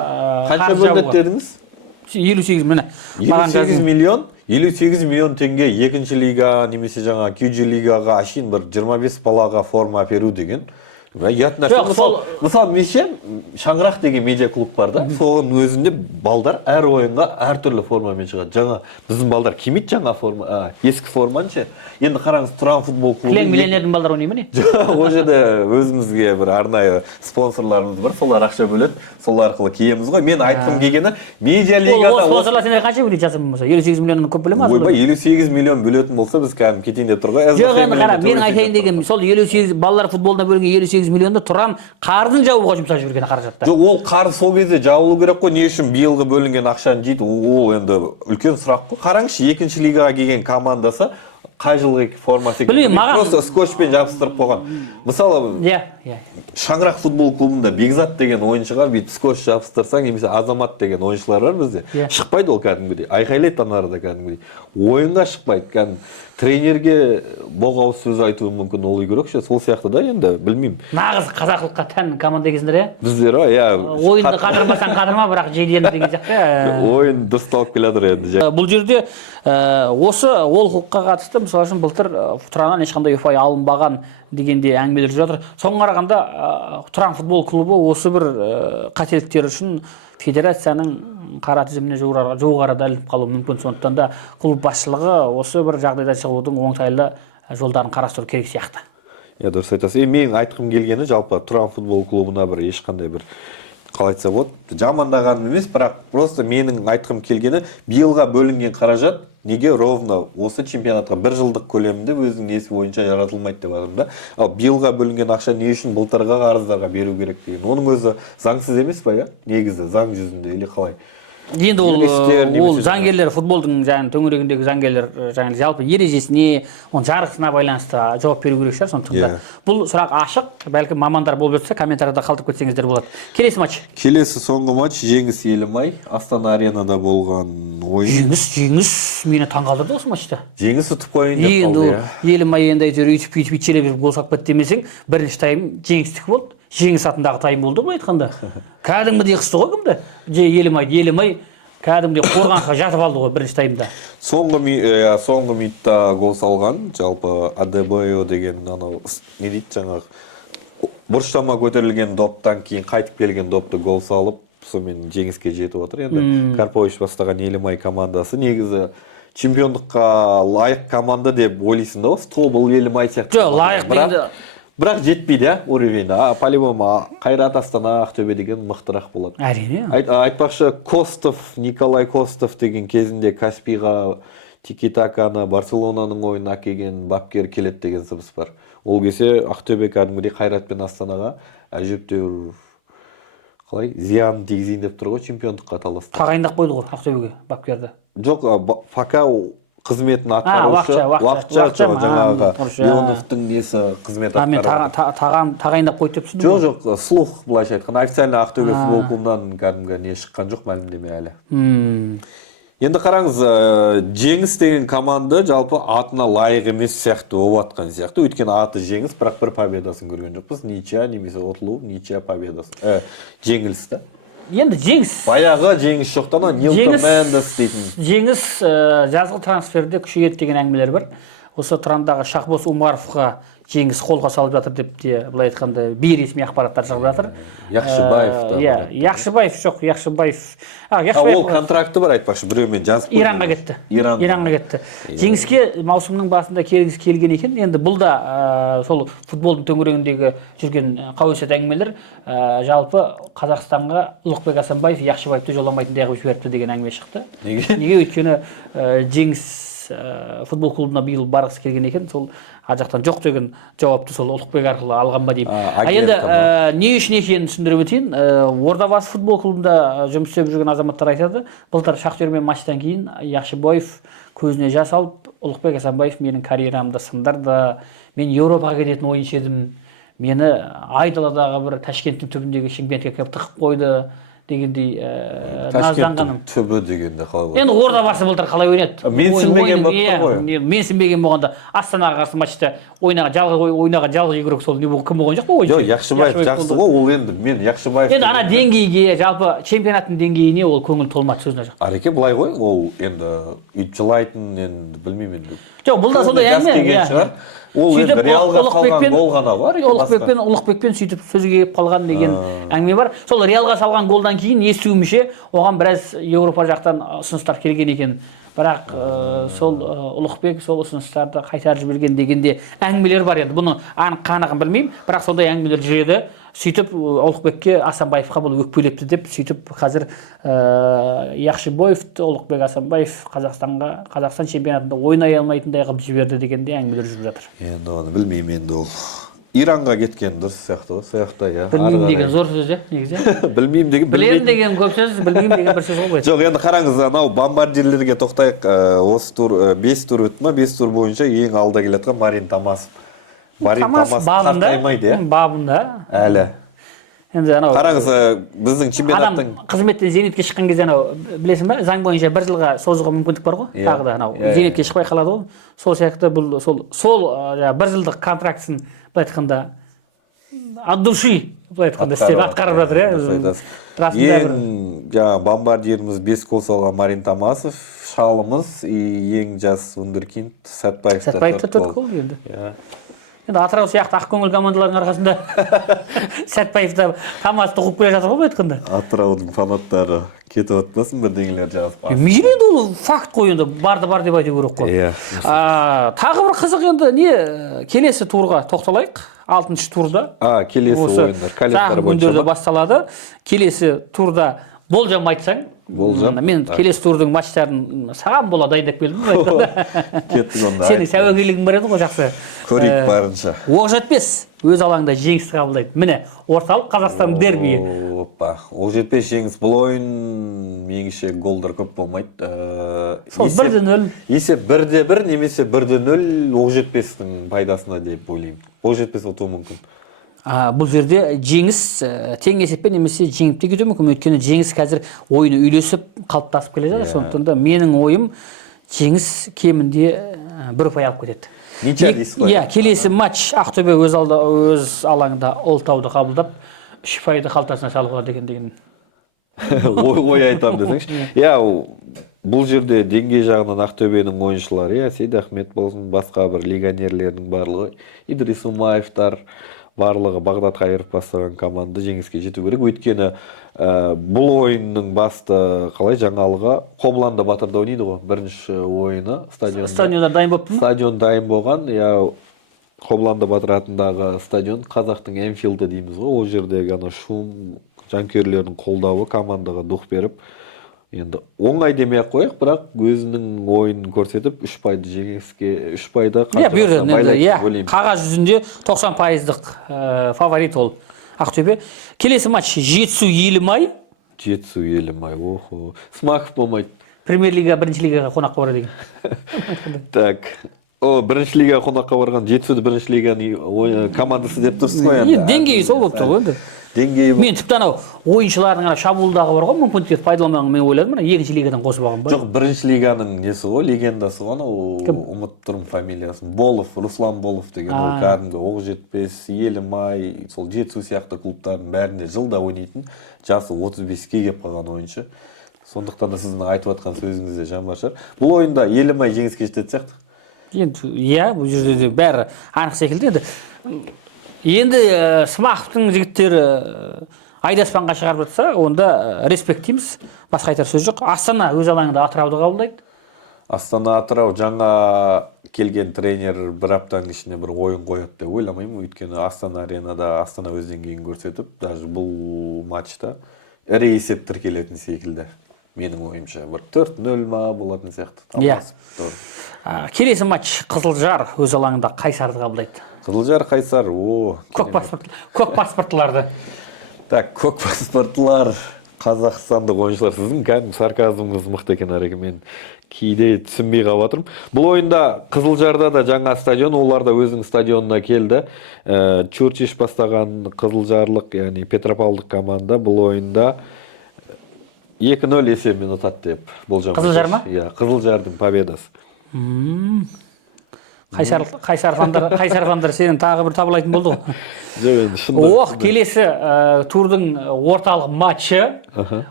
қанша бөлінеді дедіңіз? 58 міне. 58 миллион теңге екінші лига немесе жаңа QG лигаға ашин бір 25 балаға форма беру деген. Мысалы меше Шаңырақ деген медиа клуб бар да, соның өзінде балдар әр ойынға әртүрлі формамен шығады. Жаңа біздің балдар кимейді жаңа форма, ескі форманшы. Енді қараңыз, Тұран футбол клубы. Кілең миллионердің балдар ойнай ма не? Ол жерде өзімізге бір арнайы спонсорларымыз бар, солар ақша бөледі, сол арқылы киеміз ғой. Мен айтқым келгені медиа лигада. Ол спонсорлар сендер қанша бөледі жасым болса? 58 миллионнан көп бөле ма? Ойбай, 58 миллион бөлетін болса біз кәдімгі кетейін деп тұр ғой. Жоқ, енді қара, менің айтайын деген сол 58 балалар футболына бөлінген 58 миллионды Тұран қарызын жабуға жұмсап жүрген қаражатта. Жоқ, ол қарыз сол кезде жабылу керек қой. Не үшін биылғы бөлінген ақшаны жейді? Ол енді үлкен сұрақ қой. Қараңызшы, екінші лигаға келген командасы қай жылғы формасы екен? Просто скотчпен жабыстырып қойған. Мысалы, Шаңырақ футбол клубында Бекзат деген ойыншыға бүйтіп скотч жабыстырсаң, немесе Азамат деген ойыншылар бар бізде. Шықпайды ол кәдімгідей. Айқайлайды анарда кәдімгідей. Ойынға шықпайды. Кәдімгі тренерге боғауыз сөз айтуы мүмкін ол игрок ше. Сол сияқты да, енді білмеймін. Нағыз қазақылыққа тән команда екенсіздер, иә? Біздер, иә. Ойынды қадырмасаң қадырма, бірақ жейден деген сияқты. Ойын дұрысталып келатыр енді. Бұл жерде осы олқылыққа қатысты мысалы үшін былтыр Тұраннан ешқандай ұпай алынбаған дегенде әңгімелер жүріп жатыр. Соған қарағанда Тұран футбол клубы осы бір қателіктер үшін федерацияның қара тізіміне жуық арада ілініп қалуы мүмкін. Сондықтан да клуб басшылығы осы бір жағдайдан шығудың оңтайлы жолдарын қарастыру керек сияқты. Иә, дұрыс айтасыз. Менің айтқым келгені жалпы Тұран футбол клубына бір ешқандай бір қалай айтса болады, жамандағаным емес, бірақ просто менің айтқым келгені биылға бөлінген қаражат неге ровно осы чемпионатқа бір жылдық көлемінде өзінің несі бойынша жаратылмайды деп жатырмын да. Ал биылға бөлінген ақша не үшін былтырғы қарыздарға беру керек деген. Оның өзі заңсыз емес па, иә? Негізі заң жүзінде или қалай? Енді ол заңгерлер, футболдың төңірегіндегі заңгерлер жалпы ережесіне, оның жарғысына байланысты жауап беру керек шығар. Сондықтан бұл сұрақ ашық, бәлкім мамандар болып жатса комментарияда қалдырып кетсеңіздер болады. Келесі матч. Келесі соңғы матч Жеңіс Елімай Астана Аренада болған ойын. Жеңіс мені таңғалдырды осы матчта. Жеңіс ұтып қойын деп қалды. Енді Елімай енді үйтіп итшелеп гол соғып кетті демесең, бірінші тайм жеңістік болды. Жеңіс атындағы тайм болды былай айтқанда. Кәдімгідей қысты ғой кімді? Елімай кәдімгідей қорғанға жатып алды ғой бірінші таймда. Соңғы минутта гол салған, жалпы Адебойо деген анау не дейді жаңағы бұрыштама көтерілген доптан кейін қайтып келген допты гол салып, сонымен жеңіске жетіп отыр. Енді Карпович бастаған Елімай командасы негізі чемпиондыққа лайық команда деп ойлайсың да, тобыл Елімай сияқты. Жоқ, лайық дейді. Бірақ жетпейді, уровені. По-любому Қайрат Астана Ақтөбе деген мықтырақ болады. Әрине. Айтпақшы, Николай Костов деген кезінде Каспийға тики-таканы Барселонаның ойына келген бапкер келеді деген сыбыс бар. Ол кесе Ақтөбе кәдімгідей Қайрат пен Астанаға әжептәуір қалай зиян тигізейін деп тұр ғой, чемпиондыққа таласты. Тағайындап қойды ғой Ақтөбеге бапкерді. Жоқ, пока қызметін атқарушы, уақытша жаңағы Леоновтың несі қызмет атқарушы. Тағайындап қойды деп түсіндім. Жоқ, слух былайша айтқан. Официально Ақтөбе футбол клубынан кәдімгі не шыққан жоқ, мәлімдеме әлі. Енді қараңыз, Жеңіс деген команда жалпы атына лайық емес сияқты болып атқан сияқты. Өйткені аты Жеңіс, бірақ бір победасын көрген жоқпыз. Ничья немесе ұтылу, ничья победасын. Жеңілісті. Енді Жеңіс. Баяғы Жеңіс жоқтан, Нилтон Мендес дейтін. Жеңіс жазғы трансферде күшейеді деген әңгімелер бар. Осы Тұрандағы Шахбос Умаровқа Жеңіс қолға салып жатыр деп те, былай айтқанда, бейресми ақпараттар шығып жатыр. Яқшыбаев. Ол контракты бар айтпақшы, біреумен жазып қойды. Иранға кетті. Жеңіске маусымның басында келген екен. Енді бұл да сол футболдың төңірегіндегі жүрген қауесет әңгімелер жалпы Қазақстанға Ұлықбек Асанбаев Яқшыбаевты жоламайтын дегіп жіберіпті деген әңгіме шықты. Неге? Өйткені Жеңіс футбол клубына биыл барғысы келген екен, сол жақтан жоқ деген жауапты сол Ұлықбек арқылы алған ба деймін. Енді не үшін екенін түсіндіріп өтейін. Ордабасы футбол клубында жұмыс істеп жүрген азаматтар айтады, былтыр Шахтермен матчтан кейін Яқшыбаев көзіне жас алып Ұлықбек Асанбаев менің карьерамды сындырды. Мен Еуропаға кететін ойыншы едім. Мені Айдаладағы бір Ташкенттің түбіндегі Шымкентке келіп тығып қойды дегендей назданғаным. Ташкенттің түбі дегенде қалай болады? Енді Ордабасы былтыр қалай ойнады? Менсінбеген болып тұр ғой. Менсінбеген болғанда Астанаға қарсы матчта ойнаған жалғыз игрок сол кім болған жоқ па ойыншы? Жоқ, Яқшыбаев жақсы ғой, ол енді мен Яқшыбаев. Енді ана деңгейге, жалпы чемпионаттың деңгейіне ол көңіл толмады сөзіне жоқ. Ареке былай ғой, ол енді үйтіп жылайтын, енді білмеймін енді. Жоқ, бұл да сондай әңгіме. Ол енді Реалға салған гол ғана бар. Ұлықбекпен сөйтіп сөзге келіп қалған деген әңгіме бар. Сол Реалға салған голдан кейін естуімше оған біраз Еуропа жақтан ұсыныстар келген екен. Бірақ сол Ұлықбек сол ұсыныстарды қайтарып жіберген дегенде әңгімелер бар енді. Бұны анық-қанығын білмеймін, бірақ сондай әңгімелер жүреді. Сөйтіп Ұлықбекке Асанбаевқа бұл өкпелепті деп, сөйтіп қазір Яқшыбаевты Ұлықбек Асанбаев Қазақстан чемпионатында ойнай алмайтындай қылып жіберді дегенде әңгімелер жүріп жатыр. Енді оны білмеймін, енді ол Иранға кеткен дұрыс сияқты ғой, сояқта я. Білмеймін деген зор сөз негізі. Білмеймін деген білем деген көп сөз, білмеймін деген бір сөз ғой. Жоқ, енді қараңыз, анау бомбардирлерге тоқтайық. Осы тур 5 тур өтті ма? 5 тур бойынша ең алда келе жатқан Марин Томасов. Марин Томасов қартаймайды, бабында. Әлі. Енді анау қараңыз, біздің чемпионаттың қызметтен зейнетке шыққан кезде анау білесің ба, заң бойынша 1 жылға созуға мүмкіндік бар ғой. Тағы да анау зейнетке шықпай қалады ғой. Сол сияқты бұл сол 1 жылдық контрактысын былай айтқанда от души былай айтқанда істеп атқарып жатыр, иә. Ең жаңағы бомбардиріміз 5 гол салған Марин Томасов, шалымыз ең жас вундеркинд Сәтбаевта 4 гол енді. Енді Атырау сияқты ақкөңіл командалардың арқасында Сәтбаевта Томасовты қуып келе жатыр ғой былай айтқанда. Атыраудың фанаттары кетіп отпасын бірдеңелер жазып. Мейлі ол факт қой, енді барды бар деп айту керек қой. Тағы бір қызық енді не келесі турға тоқталайық. 6-шы турда. Келесі ойындар календар бойынша басталады. Келесі турда болжам айтсаң. Мен келесі турдың матчтарын саған бола дайындап келдім. Кеттік онда. Сенің сәуегейлігің бар еді ғой, жақсы. Көрейік барынша. Оқжетпес өз алаңында жеңіс қабылдайды. Міне, орталық Қазақстан дербиі. Оқжетпес жеңіс. Бұл ойын меніңше голдар көп болмайды. Сол 1-0. Есеп 1-1 немесе 1-0 Оқжетпестің пайдасына деп ойлаймын. Оқжетпес ұтуы мүмкін. Бұл жерде жеңіс тең есеппен немесе жеңіп те кетуі мүмкін. Өйткені жеңіс қазір ойыны үйлесіп қалыптасып келе жатыр. Сондықтан да менің ойым жеңіс кемінде 1 ұпай алып кетеді. Ничья дейсіз ғой. Келесі матч Ақтөбе өз алаңында Ұлытауды қабылдап 3 ұпайды қалтасына салуға деген ой айтамын десеңші. Бұл жерде деңгей жағынан Ақтөбенің ойыншылары, Сейдахмет болсын, басқа бір легионерлердің барлығы, Идрис Умаевтар барлығы Бағдат Қайыров бастаған команда жеңіске жету керек. Өйткені бұл ойынның басты қалай жаңалығы Қобланда Батырда ойнайды ғой. Бірінші ойыны стадионда дайын болып. Стадион дайын болған. Қобланда Батыр атындағы стадион қазақтың Энфилді дейміз ғой. Ол жердегі шум, жанкүйерлердің қолдауы командаға дух беріп, енді оңай демей-ақ қояйық, бірақ өзінің ойынын көрсетіп 3 ұпайды жеңіске 3 ұпайды байлайды. Қағаз жүзінде 90%-ық фаворит ол Ақтөбе. Келесі матч Жетісу Елімай. Жетісу Елімай. Охо. Смақов болмайды. Премьер-лига, бірінші лигаға қонаққа барады деген. Так. Бірінші лигаға қонаққа барған Жетісуды бірінші лиганың командасы деп тұрсыз ғой енді. Деңгейі сол болып тұр ғой енді. Мен тіпті анау ойыншылардың шабуылдағы бар ғой, мүмкіндіктерді пайдаланбаған мен ойладым, екінші лигадан қосып алған ба? Жоқ, бірінші лиганың несі ғой, легендасы ғой, ұмытып тұрмын фамилиясын. Болов, Руслан Болов деген ол кәдімгі Оқжетпес, Елімай, сол Жетісу сияқты клубтардың бәрінде жылда ойнайтын, жасы 35-ке келіп қалған ойыншы. Сондықтан да сіздің айтып жатқан сөзіңізде жан бар шығар. Бұл ойында Елімай жеңіске жететін сияқты. Бұл жерде бәрі анық секілді. Енді Смақовтың жігіттері Айдаспанға шығарып жатса, онда респект дейміз. Басқа айтар сөз жоқ. Астана өз алаңында Атырауды қабылдайды. Астана Атырау жаңа келген тренер бір аптаның ішінде бір ойын қояды деп ойламаймын. Өйткені Астана аренада Астана өз деңгейін көрсетіп, даже бұл матчта ірі есеп тіркелетін секілді. Менің ойымша бір 4-0 ма болатын сияқты. Келесі матч Қызылжар өз алаңында Қайсарды қабылдайды. Қызылжар Қайсар, көк паспорттыларды. Так, көк паспорттылар Қазақстандық ойыншылар сіздің кәдімгі сарказмыңыз мықты екен әреке, мен кейде түсінбей қалып жатырмын. Бұл ойында Қызылжарда да жаңа стадион, олар да өзінің стадионына келді. Чурчиш бастаған Қызылжарлық, яғни Петропавлдық команда бұл ойында 2-0 есебімен ұтады деп болжам. Қызылжар ма? Иә, Қызылжардың победасы. Қайсар сенің тағы бір табылайтын болды ғой. Келесі турдың орталық матчы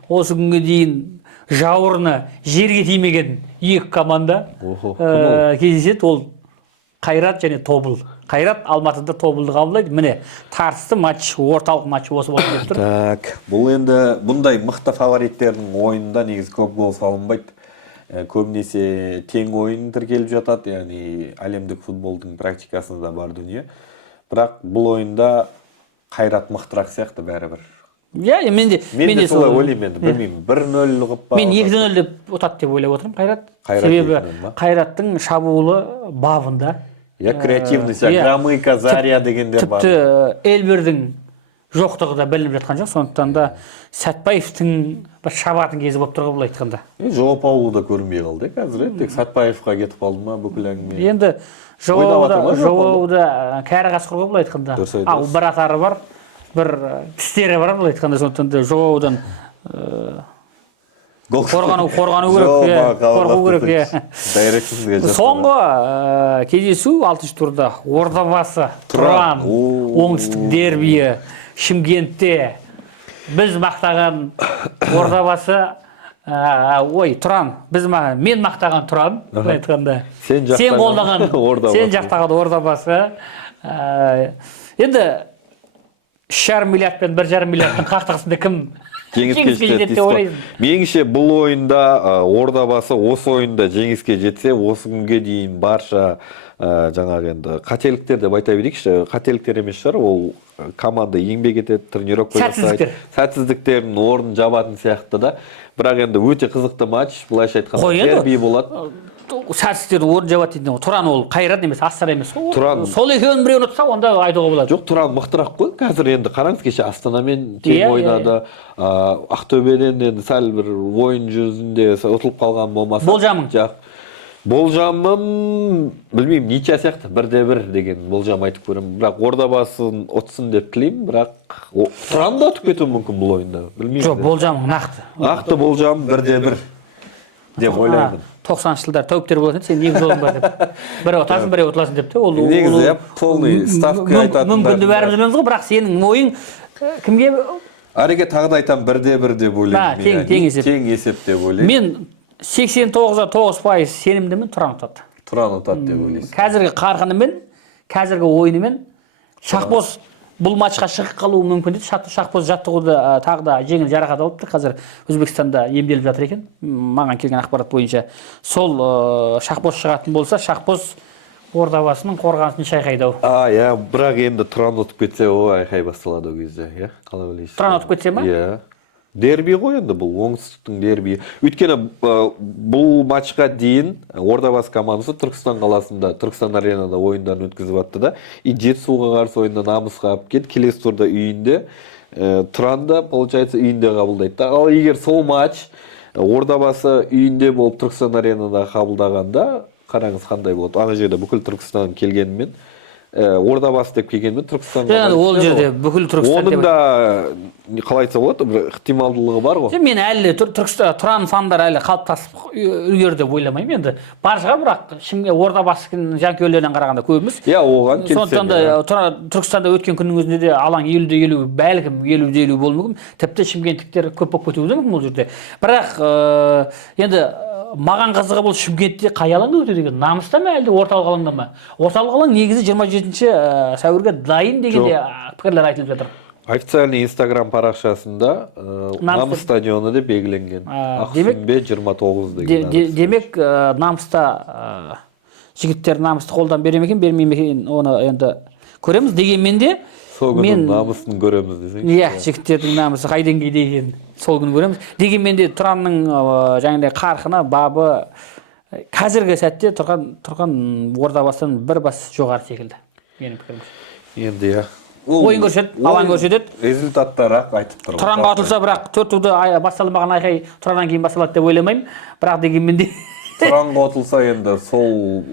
осы күнге дейін жауырыны жерге тимеген екі команда кездеседі. Ол Қайрат және Тобыл. Қайрат Алматыда Тобылды қабылдайды. Міне, тартысты матч, орталық матч осы болып деп тұр. Так, бұл енді бұндай мықты фавориттердің ойында негізі көп гол салынбайды. Көбінесе тең ойын тіркеліп жатады, яғни әлемдік футболдың практикасында бар дүние. Бірақ бұл ойында Қайрат мықтырақ сияқты бәрібір. Иә, мен де солай ойлаймын енді, білмеймін, 1-0 ғып па. Мен 2-0 деп ұтады деп ойлап отырмын Қайрат. Себебі Қайраттың шабуылы бабында. Я креативность, Громыко, Заря дегендер бар. Тіпті Эльбердің жоқтығы да білініп жатқан жоқ, сондықтан да Сәтпаевтың бір шабатын кезі болып тұрғы бұл айтқанда. Жауап алуы да көрінбей қалды қазір, тек Сәтпаевқа кетіп қалды ма бүкіл әңгіме. Енді жауауда кәрі қасқырға бұл айтқанда. Ал бір атары бар, бір тістері бар бұл айтқанда, сондықтан да жауаудан қорғану керек. Соңғы кездесу 6-шы турда Ордабасы, Тұран, оңтүстік дербиі, Шымкентте. Біз мақтаған Ордабасы, Тұран, мен мақтаған Тұран, айтқанда. Сен жақтаған Ордабасы. Енді 3,5 миллиард пен 1,5 миллиардтың қақтығысында кім жеңіске жетеді деп ойлайсың? Меніңше бұл ойында Ордабасы осы ойында жеңіске жетсе, осы күнге дейін барша жаңағы енді қателіктер деп айта берейікші, қателіктер емес шығар, ол команда еңбек етеді, тренировка жасайды, сәтсіздіктердің орнын жабатын сияқты да. Бірақ енді өте қызықты матч, былайша айтқанда дерби болады. Сәтсіздіктердің орнын жабады дейді. Тұран ол Қайрат емес, Астана емес. Сол екеуін біреуін ұтса, онда айтуға болады. Жоқ, Тұран мықтырақ қой. Қазір енді қараңыз, кеше Астанамен тең ойнады. Ақтөбеден енді сәл бір ойын жүзінде ұтылып қалған болмаса. Болжамың? Болжамым, білмеймін, ничья сияқты 1-1 деген болжам айтып көремін. Бірақ Ордабасын ұтсын деп тілеймін, бірақ Тұран да ұтып кетуі мүмкін бұл ойында. Жоқ, болжамың нақты. Нақты болжам 1-1 деп ойлаймын. 90-шы жылдар тәуіптер болатын, сен екі жолың бар деп. Бірі ұтасың, бірі ұтыласың деп те. Негізі, полный ставка айтатын. Мүмкінді бәріміз білеміз ғой, бірақ сенің ойың кімге? Әреке тағы да айтам 1-1 деп ойлаймын. Тең есеп деп ойлаймын. Мен 89% сенімдімін, Тұран ұтады. Тұран ұтады деп ойлайсың. Қазіргі қарқынымен, қазіргі ойынымен Шахбоз бұл матчқа шығып қалуы мүмкін дейді. Шахбоз жаттығуды тағы да жеңіл жарақат алыпты. Қазір Өзбекстанда емделіп жатыр екен. Маған келген ақпарат бойынша. Сол Шахбоз шығатын болса, Шахбоз Ордабасының қорғанысын шайқайды. Иә, бірақ енді Тұран ұтып кетсе, айқай басталады ол кезде, иә? Қалай ойлайсыз? Тұран ұтып кетсе ма? Иә. Дерби ғой енді бұл, оңтүстіктің дерби. Өйткені бұл матчқа дейін Ордабасы командасы Түркістан қаласында, Түркістан аренада ойындарын өткізіп атты да. И Жетісуға қарсы ойында намысқа алып кетті. Келесі турда үйінде, Тұранда, получается, үйінде қабылдайды. Ал егер сол матч Ордабасы үйінде болып Түркістан аренада қабылдағанда, қараңыз қандай болады. Ана жерде бүкіл Түркістан келгенмен, Ордабасы деп келгенмен Түркістанға. Ол жерде бүкіл Түркістан деп. Оның да қалай айтса болады, бір ықтималдылығы бар ғой. Мен әлі Тұран фандар әлі қалыптасып үлгерді деп ойламаймын. Енді баршаға, бірақ Ордабасының жанкүйерлерінен қарағанда көбіміз. Иә, оған келсем. Сондықтан да Түркістанда өткен күннің өзінде де алаң 50-50, бәлкім 50-50 болуы мүмкін. Тіпті шымкенттіктер көп болып кетуі мүмкін бұл жерде. Бірақ енді маған қызығы бұл Шымкентте қай алаңда өтеді екен? Намыста ма әлде орталық алаңда ма? Орталық алаң негізі 27 сәуірге дайын дегенде пікірлер айтылып жатыр. Официальный Instagram парақшасында Намыс стадионы деп белгіленген. Ақсүмбе 29 деген. Демек, Намыста жігіттер Намысты қолдан бере ме екен, бермей ме екен, оны енді көреміз. Дегенмен де сол күні намысын көреміз десең. Иә, жігіттердің намысы қай деңгейде екенін сол күні көреміз. Дегенмен де Тұранның жаңағыдай қарқыны, бабы қазіргі сәтте Тұрған Ордабасынан бір бас жоғары секілді. Менің пікірім. Енді ойын көрсетеді, алаң көрсетеді. Результаттар айтып тұр. Тұранға атылса, бірақ 4-ді басталмаған айқай Тұраннан кейін басталады деп ойламаймын. Бірақ дегенмен де Тұранға атылса енді сол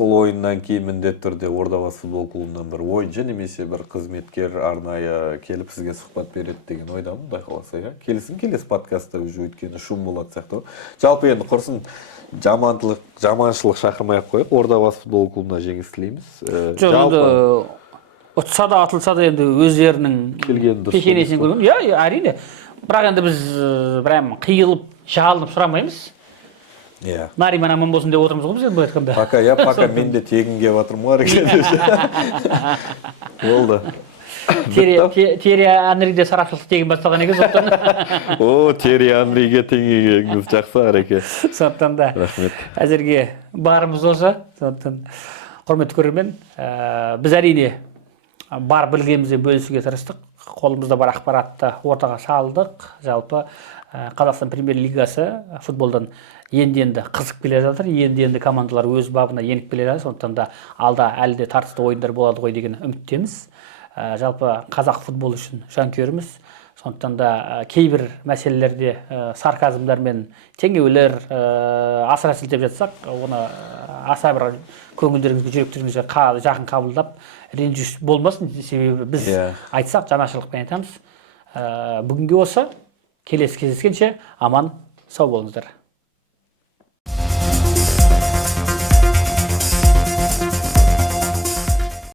ойыннан кейін міндетті түрде Ордабасы футбол клубынан бір ойыншы немесе бір қызметкер арнайы келіп сізге сұхбат береді деген ойдамын, Құдай қаласа, иә. Келесі подкастта уже өйткені шум болады сияқты. Жалпы енді құрсын жаманшылық шақырмай-ақ қойып, Ордабасы футбол клубына жеңіс тілейміз. Жоқ, ұтса да атылса да енді өздерінің пекенесін көрген. Иә, әрине. Бірақ енді біз прям қиылып, жалынып сұрамаймыз. Иә. Нариман аман болсын деп отырмыз ғой біз енді айтқанда. Пока мен де тегін келіп жатырмын ғой әрекет. Болды. Тери Анриде сарапшылық тегін басталған екен сондықтан. Тери Анриге теңегеніңіз жақсы әрекет. Сондықтан да. Рахмет. Әзірге барымыз осы. Сондықтан құрметті көрермен, біз әрине бар білгенімізбен бөлісуге тырыстық. Қолымызда бар ақпаратты ортаға салдық. Жалпы Қазақстан премьер-лигасы футболдан енді қызып келе жатыр. Енді командалар өз бабына еніп келе жатыр. Сондықтан да алда әлі де тартысты ойындар болады ғой деген үміттеміз. Жалпы қазақ футбол үшін жанкүйеріміз. Сондықтан да кейбір мәселелерде сарказмдар мен теңеулер асыра сілтеп жатсақ, оны аса бір көңілдеріңізге, жүректеріңізге жақын қабылдап, ренжіс болмасын, себебі біз айтсақ жанашырлықпен айтамыз. Бүгінге осы, келесі кездескенше аман сау болыңыздар.